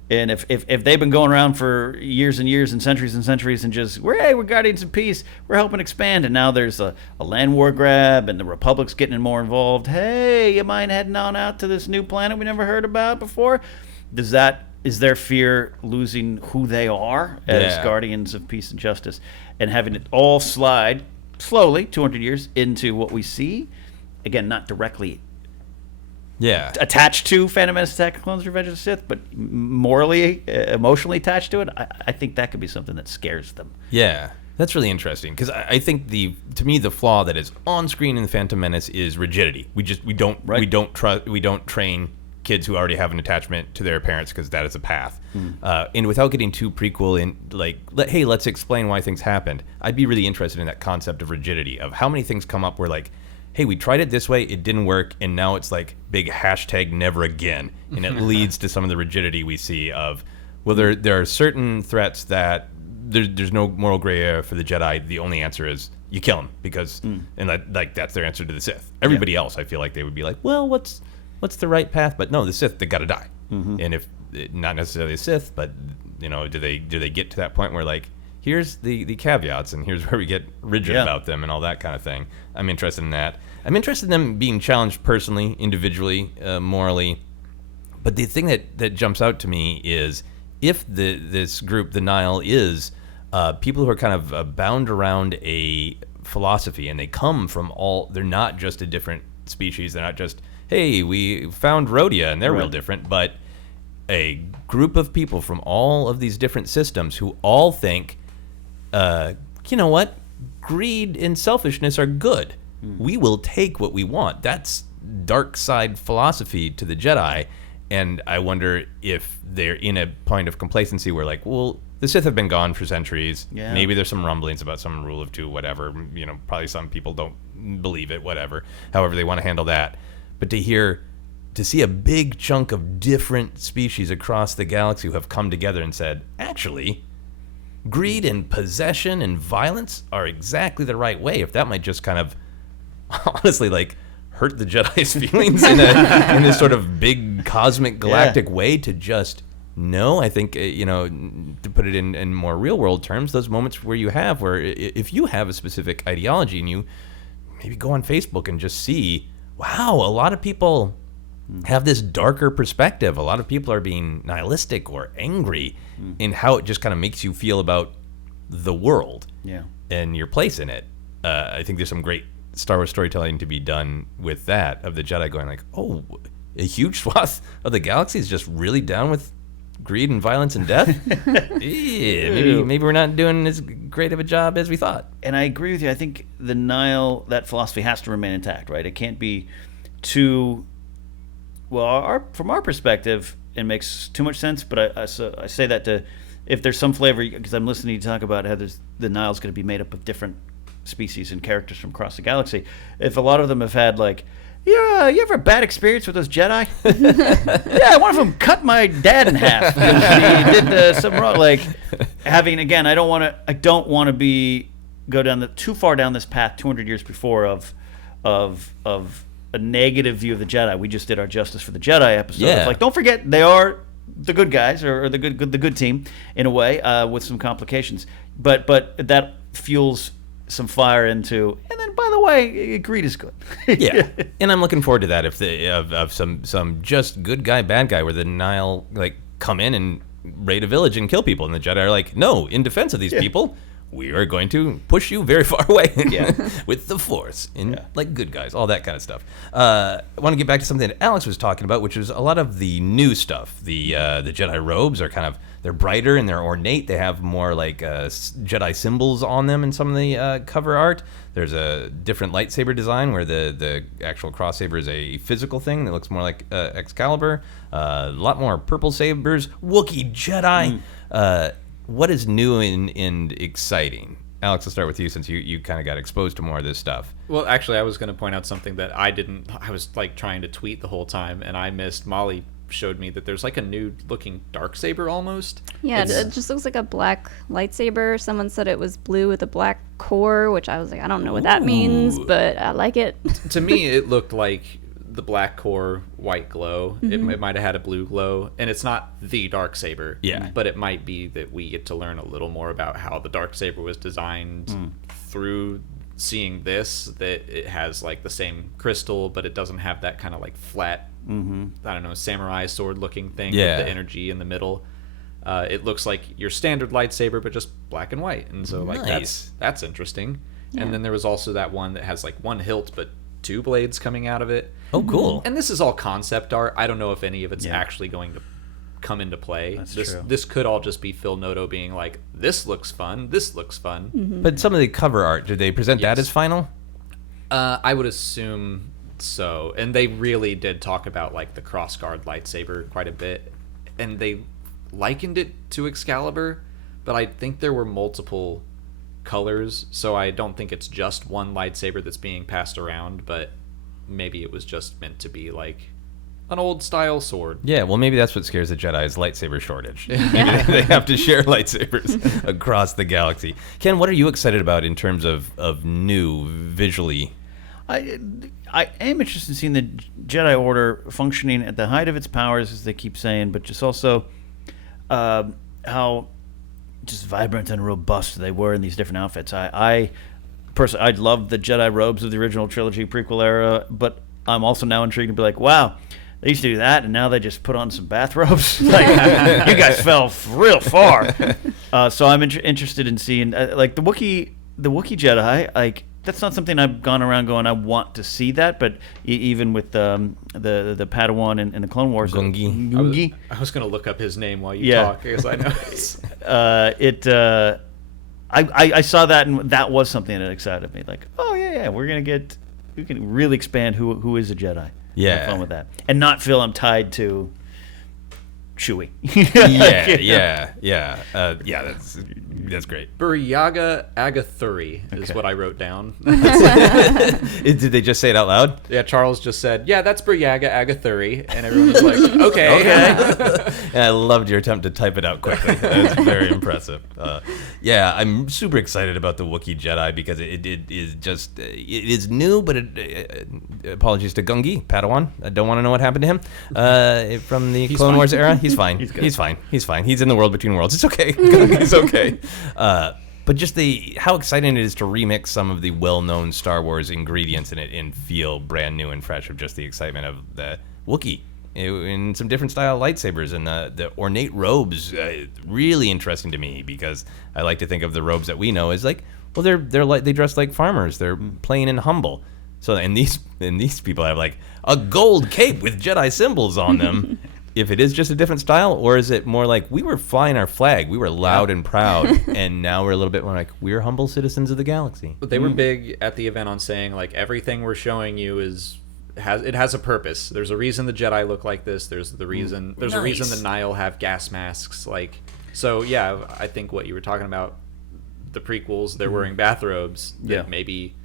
And if they've been going around for years and years and centuries and just, we're guardians of peace, we're helping expand, and now there's a land war grab and the Republic's getting more involved. Hey, you mind heading on out to this new planet we never heard about before? Is their fear losing who they are as guardians of peace and justice, and having it all slide slowly 200 years into what we see? Again, not directly attached to Phantom Menace, Attack of the Clones, Revenge of the Sith, but morally, emotionally attached to it. I think that could be something that scares them. Yeah, that's really interesting, because I think to me the flaw that is on screen in the Phantom Menace is rigidity. We don't train kids who already have an attachment to their parents, because that is a path. And without getting too prequel in, like, hey, let's explain why things happened, I'd be really interested in that concept of rigidity, of how many things come up where, like, hey, we tried it this way, it didn't work, and now it's like big hashtag never again. And it leads to some of the rigidity we see of, well, there are certain threats that there's no moral gray area for the Jedi. The only answer is you kill them, because, and that's their answer to the Sith. Everybody else, I feel like they would be like, well, what's the right path? But no, the Sith, they got to die. And if, not necessarily a Sith, but, do they get to that point where, like, here's the caveats, and here's where we get rigid about them and all that kind of thing. I'm interested in that. I'm interested in them being challenged personally, individually, morally. But the thing that jumps out to me is, if this group, the Nile, is people who are kind of bound around a philosophy, and they come from they're not just a different species, they're not just, hey, we found Rhodia and they're real different, but a group of people from all of these different systems who all think, you know what? Greed and selfishness are good. We will take what we want. That's dark side philosophy to the Jedi. And I wonder if they're in a point of complacency where, like, well, the Sith have been gone for centuries. Yeah. Maybe there's some rumblings about some rule of two, whatever. Probably some people don't believe it, whatever. However they want to handle that. But to see a big chunk of different species across the galaxy who have come together and said, actually, greed and possession and violence are exactly the right way. If that might just kind of, honestly, like, hurt the Jedi's feelings in this sort of big cosmic galactic way, to just know. I think, to put it in more real world terms, those moments where if you have a specific ideology and you maybe go on Facebook and just see, wow, a lot of people have this darker perspective. A lot of people are being nihilistic or angry in how it just kind of makes you feel about the world and your place in it. I think there's some great Star Wars storytelling to be done with that, of the Jedi going like, oh, a huge swath of the galaxy is just really down with greed and violence and death. Maybe we're not doing as great of a job as we thought. And I agree with you. I think the Nile, that philosophy has to remain intact, right? It can't be too, well, from our perspective, it makes too much sense, but I say that to, if there's some flavor, because I'm listening to you talk about how the Nile's going to be made up of different species and characters from across the galaxy. If a lot of them have had, like, you ever a bad experience with those Jedi? Yeah, one of them cut my dad in half because he did something wrong. Like, having, again, I don't want to be go down too far down this path 200 years before of a negative view of the Jedi. We just did our Justice for the Jedi episode. Yeah. It's like, don't forget, they are the good guys, or the good team in a way, with some complications. But that fuels some fire into, and then, by the way, greed is good. Yeah, and I'm looking forward to that. If of some just good guy, bad guy, where the Nile, like, come in and raid a village and kill people, and the Jedi are like, no, in defense of these people, we are going to push you very far away with the Force, like good guys, all that kind of stuff. I want to get back to something that Alex was talking about, which was a lot of the new stuff. The Jedi robes are kind of they're brighter and they're ornate. They have more like Jedi symbols on them in some of the cover art. There's a different lightsaber design where the actual cross saber is a physical thing that looks more like Excalibur. A lot more purple sabers. Wookiee Jedi. What is new and exciting? Alex, let's start with you since you kind of got exposed to more of this stuff. Well, actually, I was going to point out something that I was like trying to tweet the whole time, and I missed. Molly showed me that there's like a new looking darksaber almost. Yeah, it just looks like a black lightsaber. Someone said it was blue with a black core, which I was like, I don't know what that means, but I like it. To me, it looked like the black core, white glow. It might have had a blue glow, and it's not the darksaber. Yeah. But it might be that we get to learn a little more about how the darksaber was designed through seeing this, that it has like the same crystal, but it doesn't have that kind of like flat, I don't know, samurai sword looking thing with the energy in the middle. It looks like your standard lightsaber, but just black and white. And so like that's interesting. Yeah. And then there was also that one that has like one hilt, but 2 blades coming out of it. Oh, cool. And this is all concept art. I don't know if any of it's actually going to come into play. That's true. This could all just be Phil Noto being like, this looks fun, this looks fun. But some of the cover art, did they present that as final? I would assume so. And they really did talk about like the crossguard lightsaber quite a bit. And they likened it to Excalibur, but I think there were multiple colors, so I don't think it's just one lightsaber that's being passed around, but maybe it was just meant to be like an old style sword. Yeah, well, maybe that's what scares the Jedi is lightsaber shortage. Maybe they have to share lightsabers across the galaxy. Ken, what are you excited about in terms of new visually? I am interested in seeing the Jedi Order functioning at the height of its powers, as they keep saying, but just also how just vibrant and robust they were in these different outfits. I personally, I love the Jedi robes of the original trilogy prequel era, but I'm also now intrigued to be like, wow, they used to do that, and now they just put on some bathrobes. Like, you guys fell real far. So I'm interested in seeing like the Wookiee Jedi. Like, that's not something I've gone around going, I want to see that. But even with the Padawan in the Clone Wars, Gungi. I was going to look up his name while you talk, because I know I saw that, and that was something that excited me. Like, oh yeah, we can really expand who is a Jedi. Yeah, have fun with that, and not feel I'm tied to Chewie. Yeah. That's great. Buryaga Agathuri is what I wrote down. Did they just say it out loud? Yeah, Charles just said, yeah, that's Buryaga Agathuri, and everyone was like, okay. And I loved your attempt to type it out quickly. That was very impressive. Yeah, I'm super excited about the Wookiee Jedi because it is new, but apologies to Gungi, Padawan. I don't want to know what happened to him from the Clone Wars era. He's fine. He's fine. He's in the world between worlds. It's okay. It's okay. But just how exciting it is to remix some of the well-known Star Wars ingredients in it and feel brand new and fresh of just the excitement of the Wookiee in some different style lightsabers and the ornate robes. Really interesting to me because I like to think of the robes that we know as like, well, they dress like farmers. They're plain and humble. So and these people have like a gold cape with Jedi symbols on them. If it is just a different style, or is it more like we were flying our flag, we were loud and proud, and now we're a little bit more like we're humble citizens of the galaxy. But they were big at the event on saying like everything we're showing you has a purpose. There's a reason the Jedi look like this. There's a reason the Nihil have gas masks. Like, so yeah, I think what you were talking about, the prequels, they're wearing bathrobes. That maybe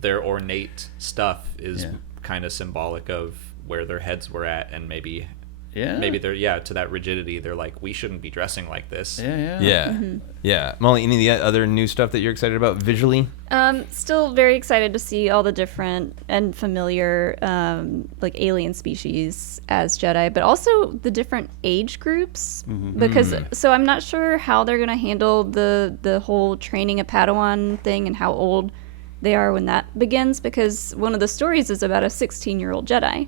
their ornate stuff is kind of symbolic of where their heads were at, and maybe they're to that rigidity. They're like, we shouldn't be dressing like this. Yeah. Molly, any of the other new stuff that you're excited about visually? Still very excited to see all the different and familiar like alien species as Jedi, but also the different age groups. Because so I'm not sure how they're gonna handle the whole training a Padawan thing and how old they are when that begins. Because one of the stories is about a 16-year-old Jedi.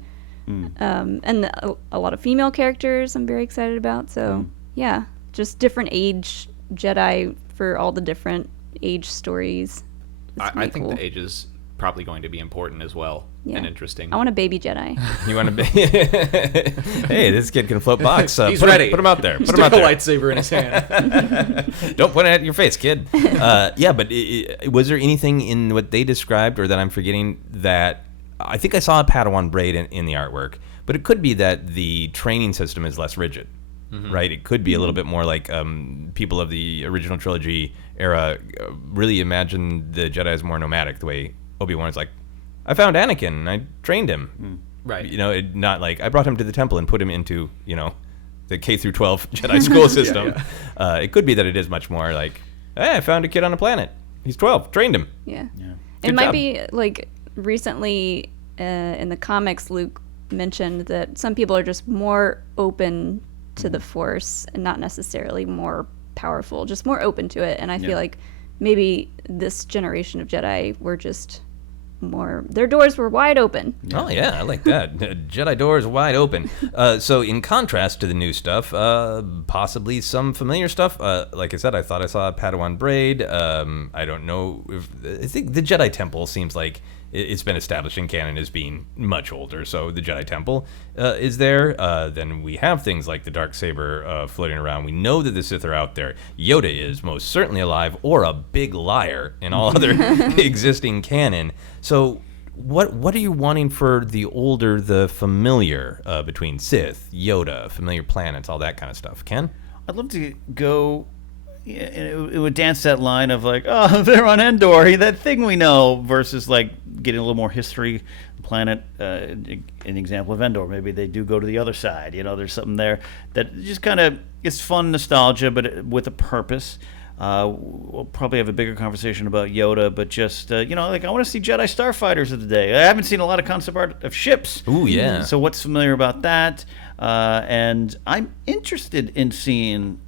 And a lot of female characters I'm very excited about. So yeah, just different age Jedi for all the different age stories. I think the ages probably going to be important as well Yeah. and interesting. I want a baby Jedi. You want to be? Hey, this kid can float box. He's ready. Put him out there. Put Stick him out a there. lightsaber in his hand. Don't point it at your face, kid. Yeah, but was there anything in what they described or that I'm forgetting that I think I saw a Padawan braid in the artwork, but it could be that the training system is less rigid, right? It could be a little bit more like people of the original trilogy era really imagine the Jedi as more nomadic, the way Obi-Wan's like, I found Anakin and I trained him. Right. You know, not like I brought him to the temple and put him into, the K through 12 Jedi school system. It could be that it is much more like, hey, I found a kid on a planet. He's 12. Trained him. Yeah. Good It might job. be like recently in the comics, Luke mentioned that some people are just more open to the Force and not necessarily more powerful, just more open to it. And I feel like maybe this generation of Jedi were just more, their doors were wide open. Oh, yeah, I like that. Jedi doors wide open. So in contrast to the new stuff, possibly some familiar stuff. Like I said, I thought I saw a Padawan braid. I don't know. I think the Jedi Temple seems like it's been established in canon as being much older. So the Jedi Temple is there. Then we have things like the Darksaber floating around. We know that the Sith are out there. Yoda is most certainly alive or a big liar in all other existing canon. So what are you wanting for the older, the familiar between Sith, Yoda, familiar planets, all that kind of stuff? Ken? I'd love to go. Yeah, and it would dance that line of like, oh, they're on Endor, that thing we know, versus like getting a little more history. Planet, an example of Endor. Maybe they do go to the other side. There's something there that just kind of it's fun nostalgia, but with a purpose. We'll probably have a bigger conversation about Yoda, but just like I want to see Jedi starfighters of the day. I haven't seen a lot of concept art of ships. Ooh, yeah. So what's familiar about that? And I'm interested in seeing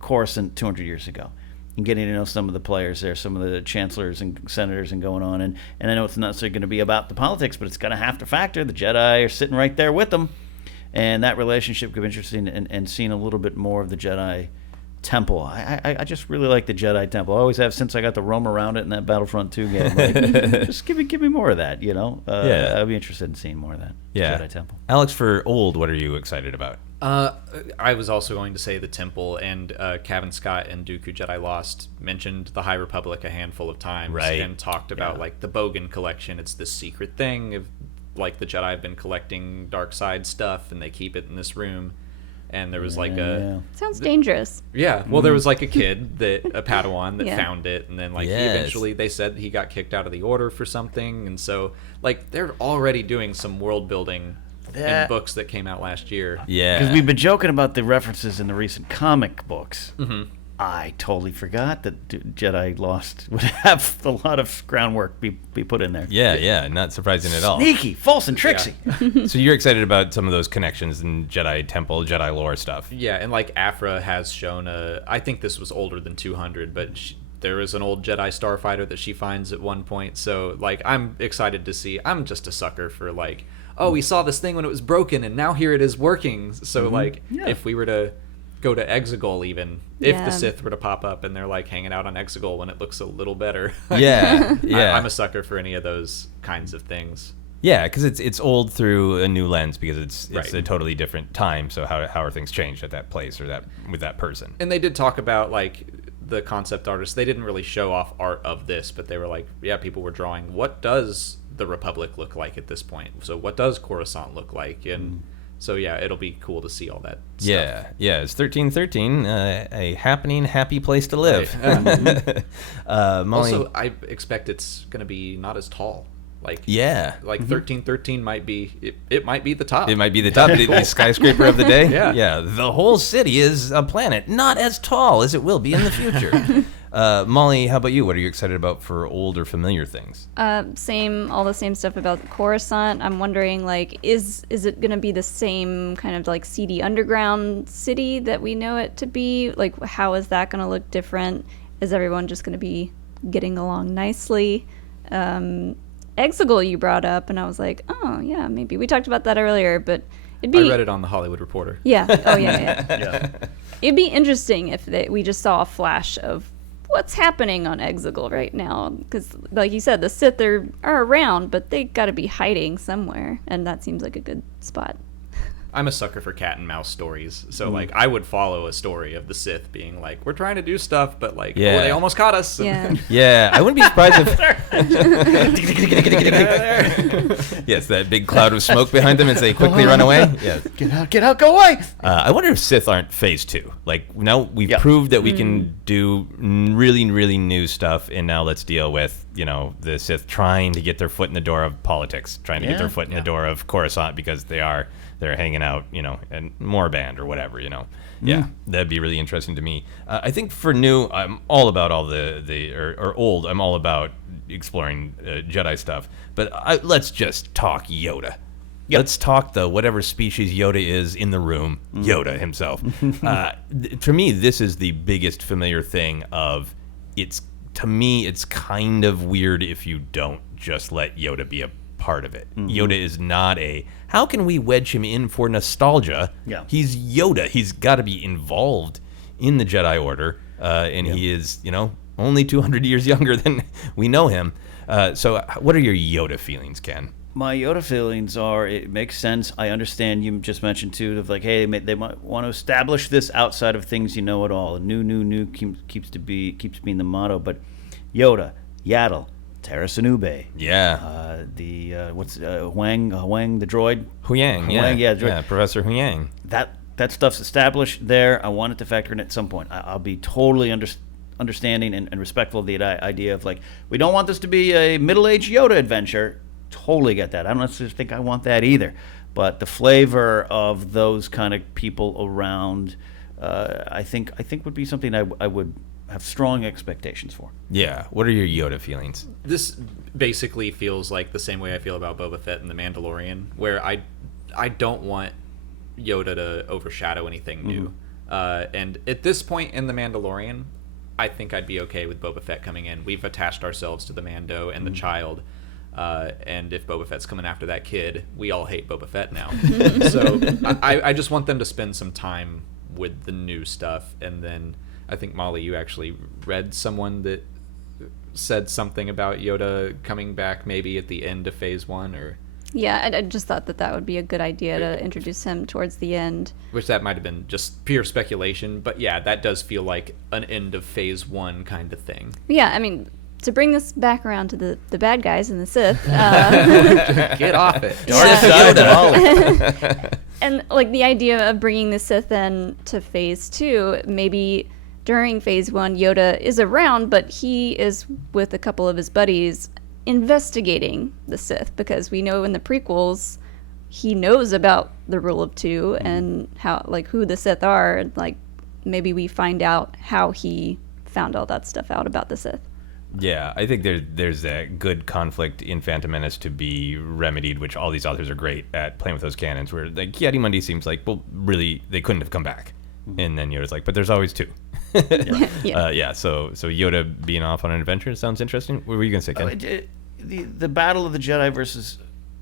Khorasan 200 years ago and getting to know some of the players there, some of the chancellors and senators and going on. And I know it's not necessarily going to be about the politics, but it's going to have to factor. The Jedi are sitting right there with them. And that relationship could be interesting and seeing a little bit more of the Jedi Temple. I just really like the Jedi Temple. I always have since I got to roam around it in that Battlefront 2 game. Like, just give me more of that, Yeah. I'd be interested in seeing more of that. Yeah. Jedi Temple. Alex, for old, what are you excited about? I was also going to say the Temple, and Cavan Scott and Dooku Jedi Lost mentioned the High Republic a handful of times, Right. and talked about like the Bogan collection. It's this secret thing of like the Jedi have been collecting dark side stuff, and they keep it in this room. And there was like a Sounds dangerous. well, there was like a kid a Padawan that Yeah. found it, and then like Yes. he eventually they said he got kicked out of the Order for something, and so like they're already doing some world building in That- books that came out last year. Yeah. Because we've been joking about the references in the recent comic books. Mm-hmm. I totally forgot that Jedi Lost would have a lot of groundwork be put in there. Yeah, not surprising at all. Sneaky, false, and tricksy. So you're excited about some of those connections in Jedi Temple, Jedi lore stuff. Yeah, and like Afra has shown I think this was older than 200, but there is an old Jedi starfighter that she finds at one point. So like I'm excited to see. I'm just a sucker for like, oh, we saw this thing when it was broken and now here it is working. So like if we were to go to Exegol even, if Yeah. the Sith were to pop up and they're like hanging out on Exegol when it looks a little better. Yeah. I'm a sucker for any of those kinds of things. Yeah, because it's old through a new lens because it's Right. a totally different time. So how are things changed at that place or that with that person? And they did talk about like the concept artists. They didn't really show off art of this, but they were like, yeah, people were drawing what does the Republic look like at this point? So what does Khorasan look like? And so yeah, it'll be cool to see all that stuff. Yeah. It's 1313, a happening, happy place to live. Right. Molly, Also, I expect it's going to be not as tall. Like yeah. like 1313 might be it might be the top. It might be the top, the skyscraper of the day. Yeah. The whole city is a planet, not as tall as it will be in the future. Molly, how about you? What are you excited about for old or familiar things? All the same stuff about Coruscant. I'm wondering, like, is it going to be the same kind of like seedy underground city that we know it to be? Like, how is that going to look different? Is everyone just going to be getting along nicely? Exegol you brought up, and I was like, oh yeah, maybe we talked about that earlier, but it'd be. I read it on the Hollywood Reporter. Yeah. Oh yeah. It'd be interesting if we just saw a flash of what's happening on Exegol right now? Because, like you said, the Sith are around, but they got to be hiding somewhere, and that seems like a good spot. I'm a sucker for cat and mouse stories, so like I would follow a story of the Sith being like, we're trying to do stuff, but like, oh, they almost caught us. Yeah. Yeah, I wouldn't be surprised if yes, that big cloud of smoke behind them as they quickly run away. Yeah, Get out, go away! I wonder if Sith aren't phase 2. Like now we've proved that we can do really, really new stuff, and now let's deal with the Sith trying to get their foot in the door of politics, trying to get their foot in the door of Khorasan because they're hanging out, in Moorband or whatever, Yeah, that'd be really interesting to me. I think for new, I'm all about all or old, I'm all about exploring Jedi stuff. But let's just talk Yoda. Yep. Let's talk the whatever species Yoda is in the room, Yoda himself. For me, this is the biggest familiar thing of to me, it's kind of weird if you don't just let Yoda be a part of it. Yoda is not how can we wedge him in for nostalgia? Yeah. He's Yoda. He's got to be involved in the Jedi Order, and he is, only 200 years younger than we know him. So what are your Yoda feelings, Ken? My Yoda feelings are, it makes sense. I understand you just mentioned, too, of like, hey, they might want to establish this outside of things you know at all. New keeps being the motto. But Yoda, Yaddle, Terra Sanube. Yeah. Huang the droid? Huyang, yeah, Professor Huyang. That stuff's established there. I want it to factor in at some point. I'll be totally understanding and respectful of the idea of, like, we don't want this to be a middle-aged Yoda adventure. Totally get that. I don't necessarily think I want that either. But the flavor of those kind of people around, I think would be something I would have strong expectations for. Yeah. What are your Yoda feelings? This basically feels like the same way I feel about Boba Fett and The Mandalorian, where I don't want Yoda to overshadow anything new. And at this point in The Mandalorian, I think I'd be okay with Boba Fett coming in. We've attached ourselves to the Mando and the child. And if Boba Fett's coming after that kid, we all hate Boba Fett now. So I just want them to spend some time with the new stuff. And then I think, Molly, you actually read someone that said something about Yoda coming back maybe at the end of Phase 1 or... Yeah, I just thought that would be a good idea to introduce him towards the end. Which that might have been just pure speculation. But yeah, that does feel like an end of Phase 1 kind of thing. Yeah, I mean... To bring this back around to the bad guys and the Sith. Get off it. Yoda. And like the idea of bringing the Sith in to Phase 2, maybe during Phase 1, Yoda is around, but he is with a couple of his buddies investigating the Sith, because we know in the prequels he knows about the Rule of Two and how, like, who the Sith are. Like, maybe we find out how he found all that stuff out about the Sith. Yeah, I think there's a good conflict in Phantom Menace to be remedied, which all these authors are great at playing with those canons, where like Ki-Adi-Mundi seems like, well, really, they couldn't have come back. And then Yoda's like, but there's always two. So Yoda being off on an adventure sounds interesting. What were you going to say, Ken? The battle of the Jedi versus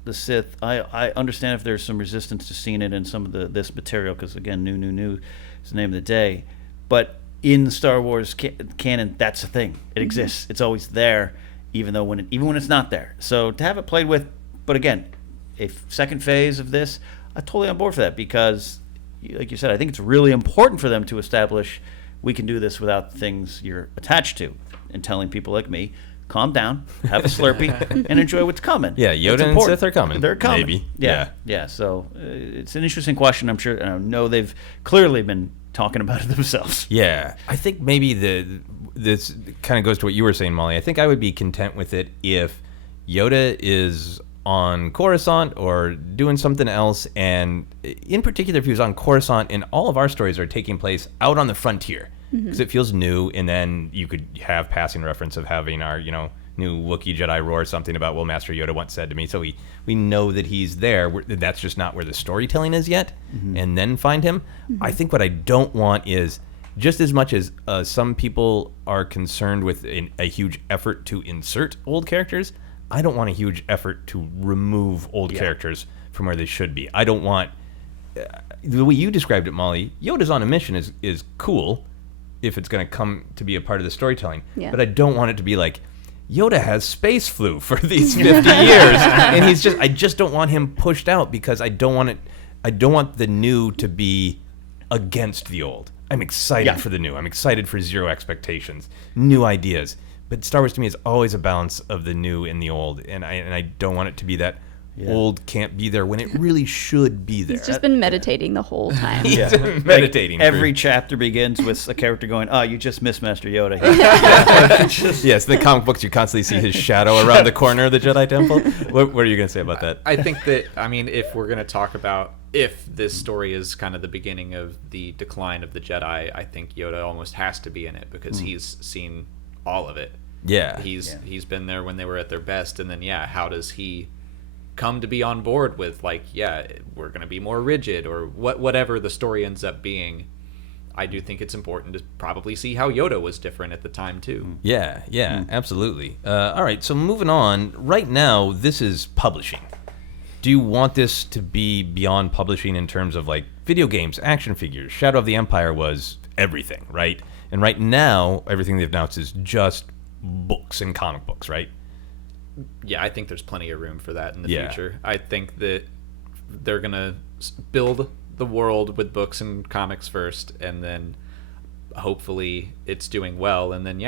the Sith, I understand if there's some resistance to seeing it in some of this material, because, again, new is the name of the day. But in Star Wars canon, that's a thing. It exists. It's always there, even when it's not there. So to have it played with, but again, a second phase of this, I'm totally on board for that, because, like you said, I think it's really important for them to establish we can do this without things you're attached to, and telling people like me, calm down, have a Slurpee, and enjoy what's coming. Yeah, Yoda and Sith are coming. They're coming. Maybe. Yeah. So it's an interesting question. I'm sure. And I know they've clearly been talking about it themselves. Yeah, I think maybe this kind of goes to what you were saying, Molly. I think I would be content with it if Yoda is on Coruscant or doing something else, and in particular if he was on Coruscant and all of our stories are taking place out on the frontier, because it feels new, and then you could have passing reference of having our new Wookiee Jedi roar something about, well, Master Yoda once said to me, so we know that he's there. That's just not where the storytelling is yet, and then find him. I think what I don't want is, just as much as some people are concerned with a huge effort to insert old characters, I don't want a huge effort to remove old characters from where they should be. I don't want... the way you described it, Molly, Yoda's on a mission is cool. if it's going to come to be a part of the storytelling. Yeah. But I don't want it to be like, Yoda has space flu for these 50 years, and I just don't want him pushed out because I don't want the new to be against the old. I'm excited for the new. I'm excited for zero expectations, new ideas. But Star Wars to me is always a balance of the new and the old, and I don't want it to be that old can't be there when it really should be there. He's just been meditating the whole time. He's meditating. Every chapter begins with a character going, "Oh, you just missed Master Yoda." Yes, the comic books you constantly see his shadow around the corner of the Jedi Temple. What are you going to say about that? I think that, I mean, if we're going to talk about if this story is kind of the beginning of the decline of the Jedi, I think Yoda almost has to be in it because he's seen all of it. Yeah. He's been there when they were at their best, and then how does he come to be on board with, like, we're going to be more rigid, or whatever the story ends up being. I do think it's important to probably see how Yoda was different at the time too. Yeah, absolutely. All right, so moving on. Right now, this is publishing. Do you want this to be beyond publishing in terms of like video games, action figures? Shadow of the Empire was everything, right? And right now, everything they've announced is just books and comic books, right? Yeah, I think there's plenty of room for that in the future. I think that they're going to build the world with books and comics first, and then hopefully it's doing well, and then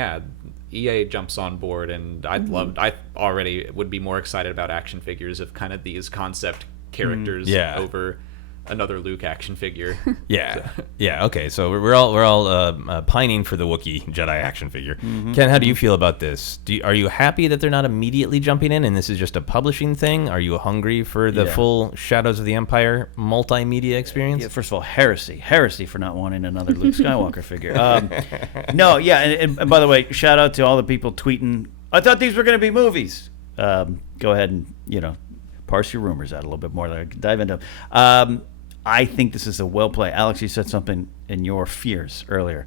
EA jumps on board, and I already would be more excited about action figures of kind of these concept characters over another Luke action figure. Okay, so we're all pining for the Wookiee Jedi action figure. Ken, how do you feel about this? Are you happy that they're not immediately jumping in and this is just a publishing thing? Are you hungry for the full Shadows of the Empire multimedia experience? First of all, heresy for not wanting another Luke Skywalker figure. And by the way, shout out to all the people tweeting, I thought these were going to be movies. Go ahead and parse your rumors out a little bit more. I can dive into I think this is a well play. Alex, you said something in your fears earlier.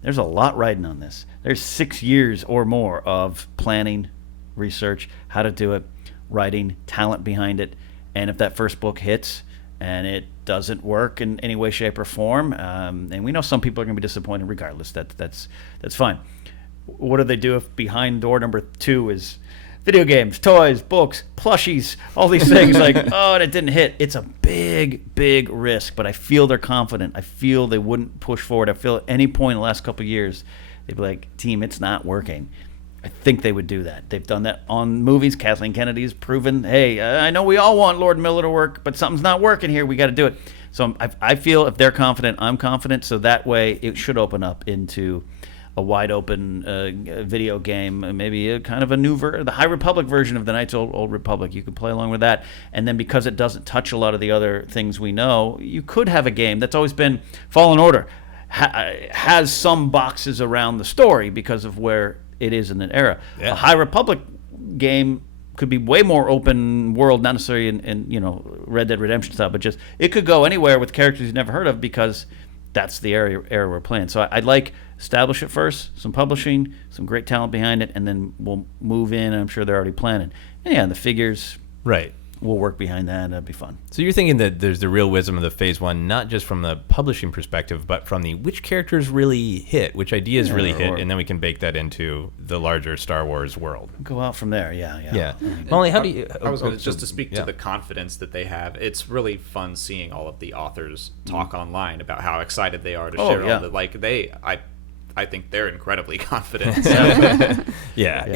There's a lot riding on this. There's 6 years or more of planning, research, how to do it, writing, talent behind it. And if that first book hits and it doesn't work in any way, shape, or form, and we know some people are going to be disappointed regardless. That's fine. What do they do if behind door number 2 is video games, toys, books, plushies, all these things? Like, and it didn't hit. It's a big, big risk, but I feel they're confident. I feel they wouldn't push forward. I feel at any point in the last couple of years, they'd be like, team, it's not working. I think they would do that. They've done that on movies. Kathleen Kennedy has proven, hey, I know we all want Lord Miller to work, but something's not working here. We got to do it. So I feel if they're confident, I'm confident. So that way it should open up into a wide open video game, maybe a kind of a new the High Republic version of the Knights of Old Republic. You could play along with that, and then because it doesn't touch a lot of the other things we know, you could have a game that's always been Fallen Order has some boxes around the story because of where it is in that era. A High Republic game could be way more open world, not necessarily in Red Dead Redemption style, but just it could go anywhere with characters you've never heard of because that's the era we're playing. So I'd like establish it first, some publishing, some great talent behind it, and then we'll move in. I'm sure they're already planning. And the figures, right? We'll work behind that. That'd be fun. So you're thinking that there's the real wisdom of the Phase 1, not just from the publishing perspective, but from the which characters really hit, which ideas really hit, and then we can bake that into the larger Star Wars world. Go out from there, yeah. Molly, how do you... I was going to just to speak to the confidence that they have. It's really fun seeing all of the authors talk online about how excited they are to share all the... Like, I think they're incredibly confident. So. And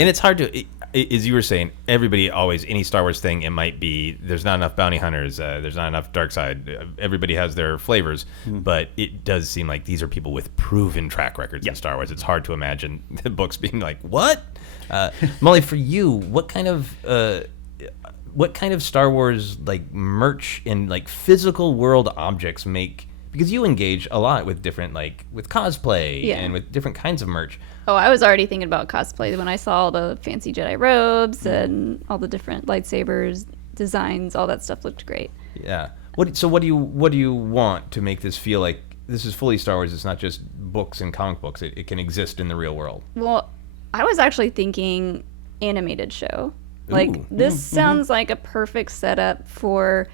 it's hard to... As you were saying, everybody always, any Star Wars thing, it might be, there's not enough bounty hunters, there's not enough dark side, everybody has their flavors, but it does seem like these are people with proven track records in Star Wars. It's hard to imagine the books being like, what? Molly, for you, what kind of Star Wars like merch and like physical world objects make, because you engage a lot with different, like with cosplay and with different kinds of merch. Oh, I was already thinking about cosplay when I saw all the fancy Jedi robes and all the different lightsabers, designs, all that stuff looked great. Yeah. What do you want to make this feel like this is fully Star Wars? It's not just books and comic books. It can exist in the real world. Well, I was actually thinking animated show. Like, this sounds like a perfect setup for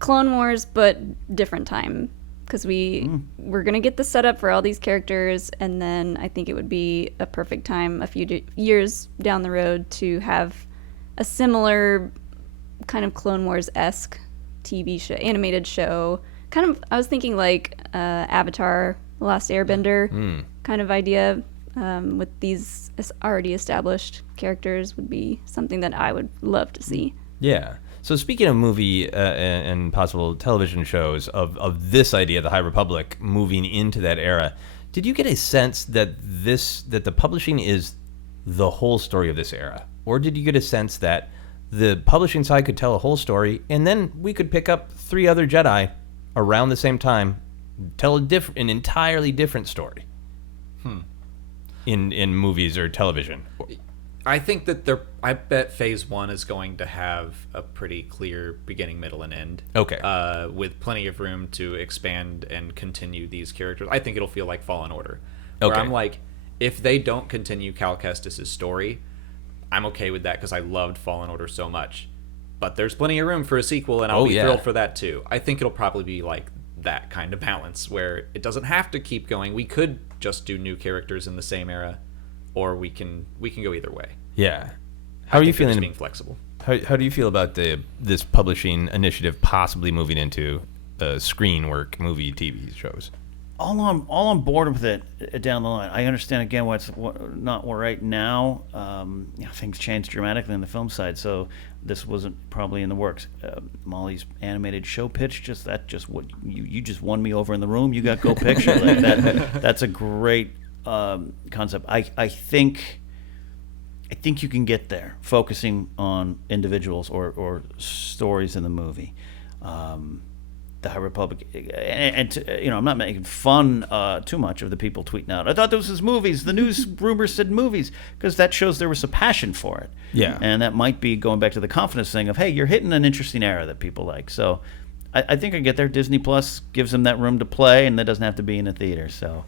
Clone Wars, but different time because we're gonna get the setup for all these characters, and then I think it would be a perfect time a few years down the road to have a similar kind of Clone Wars-esque TV show, animated show. Kind of, I was thinking like Avatar: The Last Airbender kind of idea, with these already established characters would be something that I would love to see. Yeah. So speaking of movie and possible television shows of this idea, the High Republic moving into that era, did you get a sense that the publishing is the whole story of this era, or did you get a sense that the publishing side could tell a whole story, and then we could pick up 3 other Jedi around the same time, tell an entirely different story in movies or television? I think that I bet Phase 1 is going to have a pretty clear beginning, middle, and end. Okay. With plenty of room to expand and continue these characters. I think it'll feel like Fallen Order. Where Okay. I'm like, if they don't continue Cal Kestis' story, I'm okay with that because I loved Fallen Order so much. But there's plenty of room for a sequel, and I'll be thrilled for that too. I think it'll probably be like that kind of balance where it doesn't have to keep going. We could just do new characters in the same era, or we can go either way. Yeah. How are you I think they're just feeling? being flexible. How do you feel about this publishing initiative possibly moving into screen work, movie, TV shows? All on board with it down the line. I understand again what's not right now. Things changed dramatically on the film side, so this wasn't probably in the works. Molly's animated show pitch, just what you just won me over in the room. You got Go Picture like that. That's a great concept. I think you can get there, focusing on individuals or stories in the movie. The High Republic, and I'm not making fun too much of the people tweeting out, I thought this was movies. The news rumors said movies, because that shows there was a passion for it. Yeah. And that might be going back to the confidence thing of, hey, you're hitting an interesting era that people like. So I think I get there. Disney Plus gives them that room to play, and that doesn't have to be in a theater. So,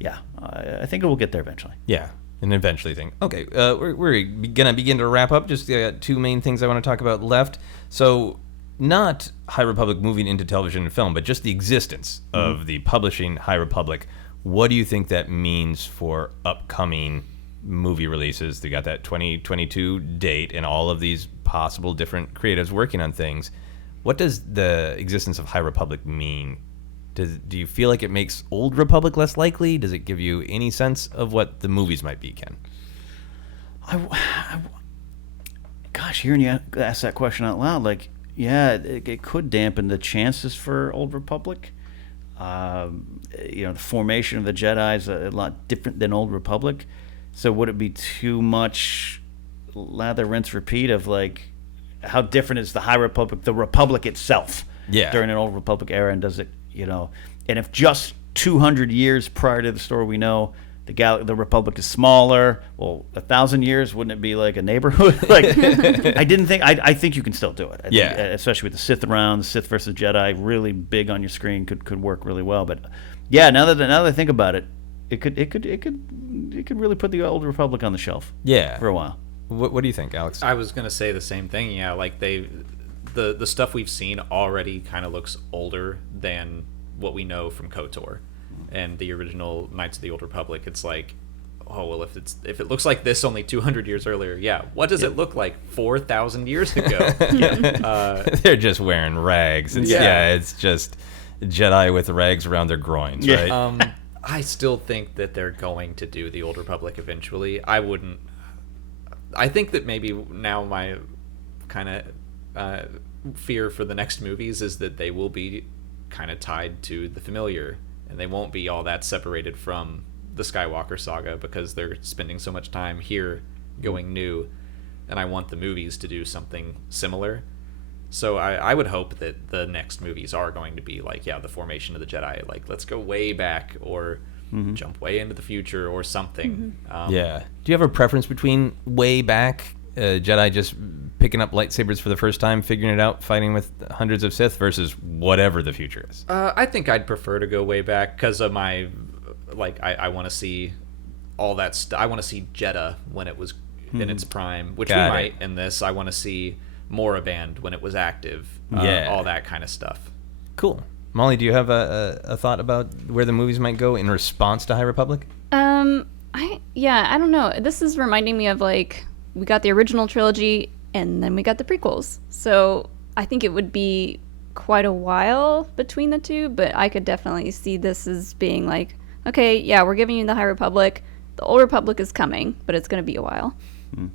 yeah, I think it will get there eventually. Yeah, an eventually thing. Okay, we're gonna begin to wrap up. Just 2 main things I want to talk about left. So, not High Republic moving into television and film, but just the existence of the publishing High Republic. What do you think that means for upcoming movie releases? They got that 2022 date and all of these possible different creatives working on things. What does the existence of High Republic mean? Do you feel like it makes Old Republic less likely? Does it give you any sense of what the movies might be, Ken? Gosh, hearing you ask that question out loud, like, yeah, it could dampen the chances for Old Republic. The formation of the Jedi is a lot different than Old Republic. So would it be too much lather, rinse, repeat of like, how different is the High Republic, the Republic itself, during an Old Republic era, and does it, and if just 200 years prior to the story we know, the Republic is smaller, well, 1,000 years, wouldn't it be like a neighborhood? Like, I think you can still do it. I think, especially with the Sith around, the Sith versus Jedi, really big on your screen, could work really well. But yeah, now that I think about it, it could really put the Old Republic on the shelf. Yeah. For a while. What do you think, Alex? I was gonna say the same thing. Yeah, like the stuff we've seen already kind of looks older than what we know from KOTOR and the original Knights of the Old Republic. It's like, oh well, if it looks like this only 200 years earlier, yeah, what does it look like 4,000 years ago? They're just wearing rags. It's just Jedi with rags around their groins, right? I still think that they're going to do the Old Republic eventually. I think that maybe now my kind of fear for the next movies is that they will be kind of tied to the familiar, and they won't be all that separated from the Skywalker saga because they're spending so much time here going new, and I want the movies to do something similar. So I would hope that the next movies are going to be like, the formation of the Jedi, like let's go way back or jump way into the future or something. Do you have a preference between way back, Jedi just picking up lightsabers for the first time, figuring it out, fighting with hundreds of Sith, versus whatever the future is? I think I'd prefer to go way back because of my, I want to see all that stuff. I want to see Jeddah when it was in its prime, which might in this. I want to see Moraband when it was active, all that kind of stuff. Cool. Molly, do you have a thought about where the movies might go in response to High Republic? I don't know. This is reminding me of like we got the original trilogy and then we got the prequels. So I think it would be quite a while between the two, but I could definitely see this as being like, okay, yeah, we're giving you the High Republic. The Old Republic is coming, but it's going to be a while.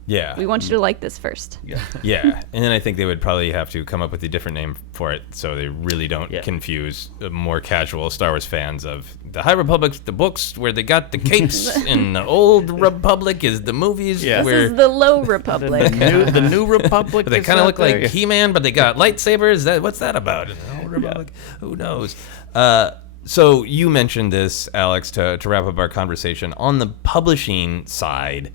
Yeah. We want you to like this first. Yeah. And then I think they would probably have to come up with a different name for it so they really don't confuse more casual Star Wars fans of the High Republic's the books where they got the capes and the Old Republic is the movies This where is the Low Republic. the new Republic. they kind of is look out there. like He-Man, but they got lightsabers. What's that about? In the Old Republic? Who knows? So you mentioned this, Alex, to wrap up our conversation. On the publishing side,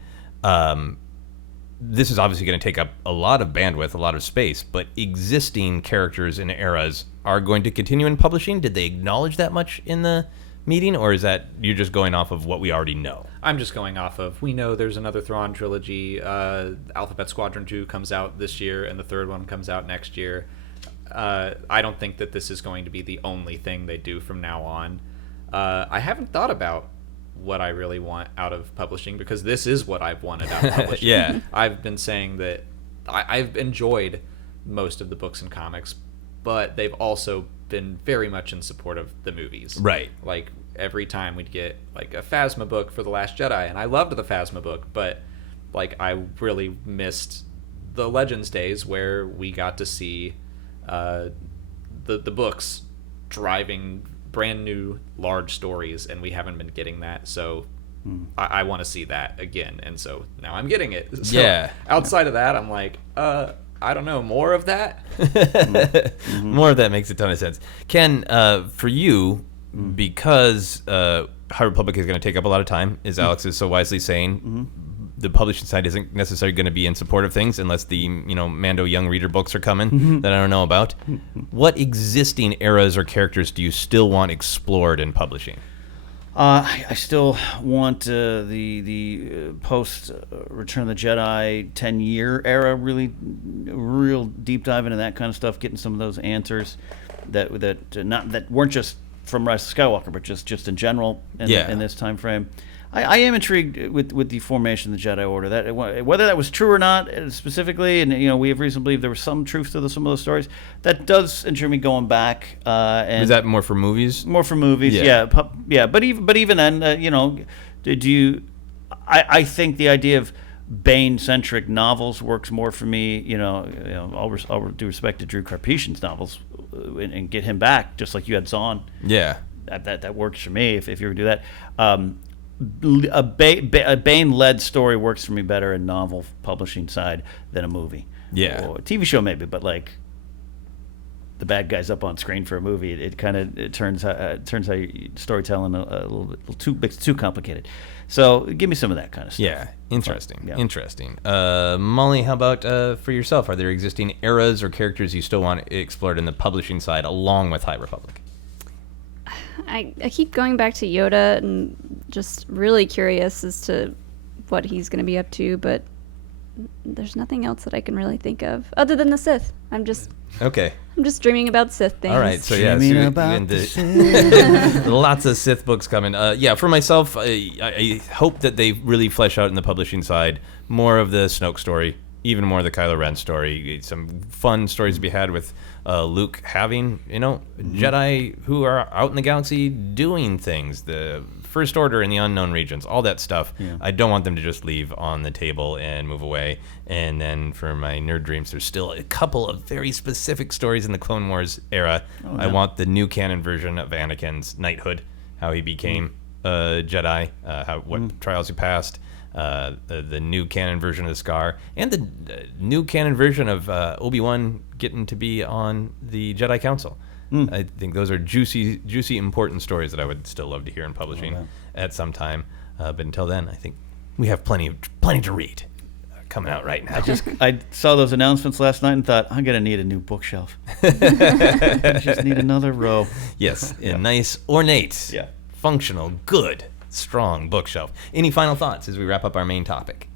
this is obviously going to take up a lot of bandwidth, a lot of space, but existing characters and eras are going to continue in publishing. Did they acknowledge that much in the meeting, or is that you're just going off of what we already know? I'm just going off of, we know there's another Thrawn trilogy. Alphabet Squadron 2 comes out this year, and the third one comes out next year. I don't think that this is going to be the only thing they do from now on. I haven't thought about what I really want out of publishing, because this is what I've wanted out of publishing. Yeah. I've been saying that I've enjoyed most of the books and comics, but they've also been very much in support of the movies. Right. Like every time we'd get like a Phasma book for The Last Jedi, and I loved the Phasma book, but like I really missed the Legends days where we got to see the books driving brand new large stories, and we haven't been getting that, so I want to see that again, and so now I'm getting it. So outside of that, I'm like, I don't know, more of that. More of that makes a ton of sense. Ken, for you, because High Republic is going to take up a lot of time, as Alex is so wisely saying, the publishing side isn't necessarily going to be in support of things unless the Mando young reader books are coming that I don't know about. What existing eras or characters do you still want explored in publishing? I still want the post Return of the Jedi 10-year era, really real deep dive into that kind of stuff, getting some of those answers that weren't just from Rise of Skywalker, but just in general in this time frame. I am intrigued with the formation of the Jedi Order. That whether that was true or not specifically, and we have reason to believe there was some truth to some of those stories. That does intrigue me going back. And is that more for movies? More for movies, yeah. But even then, did you? I think the idea of Bane-centric novels works more for me. All due respect to Drew Karpyshyn's novels, and get him back just like you had Zahn. Yeah, that works for me if you ever do that. A Bane-led story works for me better in novel publishing side than a movie. Yeah, or a TV show maybe, but like the bad guy's up on screen for a movie, it kind of turns how storytelling a little bit too complicated. So give me some of that kind of stuff. Yeah, interesting. Molly, how about for yourself? Are there existing eras or characters you still want explored in the publishing side along with High Republic? I keep going back to Yoda and just really curious as to what he's going to be up to, but there's nothing else that I can really think of other than the Sith. I'm just dreaming about Sith things. All right, so lots of Sith books coming. For myself, I hope that they really flesh out in the publishing side more of the Snoke story, even more of the Kylo Ren story. Some fun stories to be had with Luke having, Jedi who are out in the galaxy doing things, the First Order in the unknown regions, all that stuff. Yeah. I don't want them to just leave on the table and move away. And then for my nerd dreams, there's still a couple of very specific stories in the Clone Wars era. Oh, yeah. I want the new canon version of Anakin's knighthood, how he became a Jedi, what trials he passed. The new canon version of the Scar, and the new canon version of Obi-Wan getting to be on the Jedi Council. I think those are juicy, important stories that I would still love to hear in publishing at some time. But until then, I think we have plenty to read coming out right now. I saw those announcements last night and thought, I'm going to need a new bookshelf. I just need another row. Yes, a nice, ornate, functional, good, strong bookshelf. Any final thoughts as we wrap up our main topic?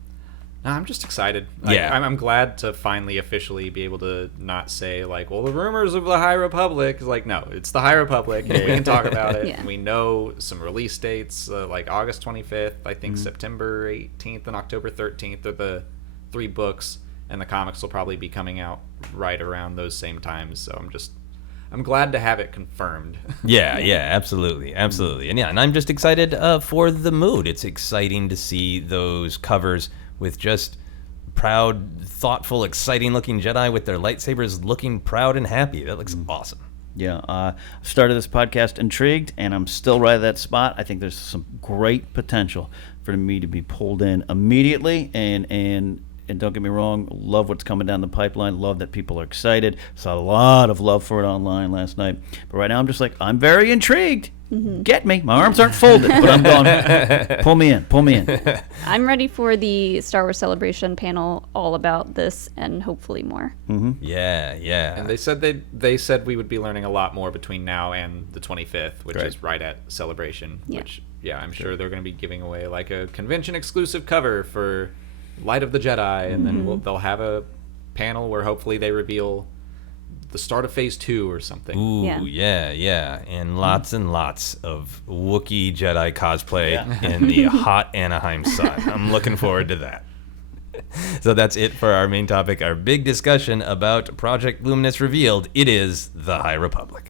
No, I'm just excited. Yeah. I'm glad to finally officially be able to not say like, well, the rumors of the High Republic. It's like, no, it's the High Republic. And we can talk about it. Yeah. We know some release dates, like August 25th. I think September 18th and October 13th are the 3 books, and the comics will probably be coming out right around those same times. So I'm glad to have it confirmed. Yeah, absolutely. And yeah, and I'm just excited for the mood. It's exciting to see those covers with just proud, thoughtful, exciting-looking Jedi with their lightsabers looking proud and happy. That looks awesome. Yeah, started this podcast intrigued, and I'm still right at that spot. I think there's some great potential for me to be pulled in immediately, and don't get me wrong, love what's coming down the pipeline. Love that people are excited. Saw a lot of love for it online last night. But right now I'm just like, I'm very intrigued. Get me. My arms aren't folded, but I'm going, pull me in. I'm ready for the Star Wars Celebration panel all about this and hopefully more. Yeah. And they said we would be learning a lot more between now and the 25th, which is right at Celebration. Yeah. Which, I'm sure they're going to be giving away like a convention exclusive cover for Light of the Jedi, and then they'll have a panel where hopefully they reveal the start of Phase 2 or something. Ooh, Yeah. yeah. And lots of Wookiee Jedi cosplay in the hot Anaheim sun. I'm looking forward to that. So that's it for our main topic, our big discussion about Project Luminous revealed. It is the High Republic.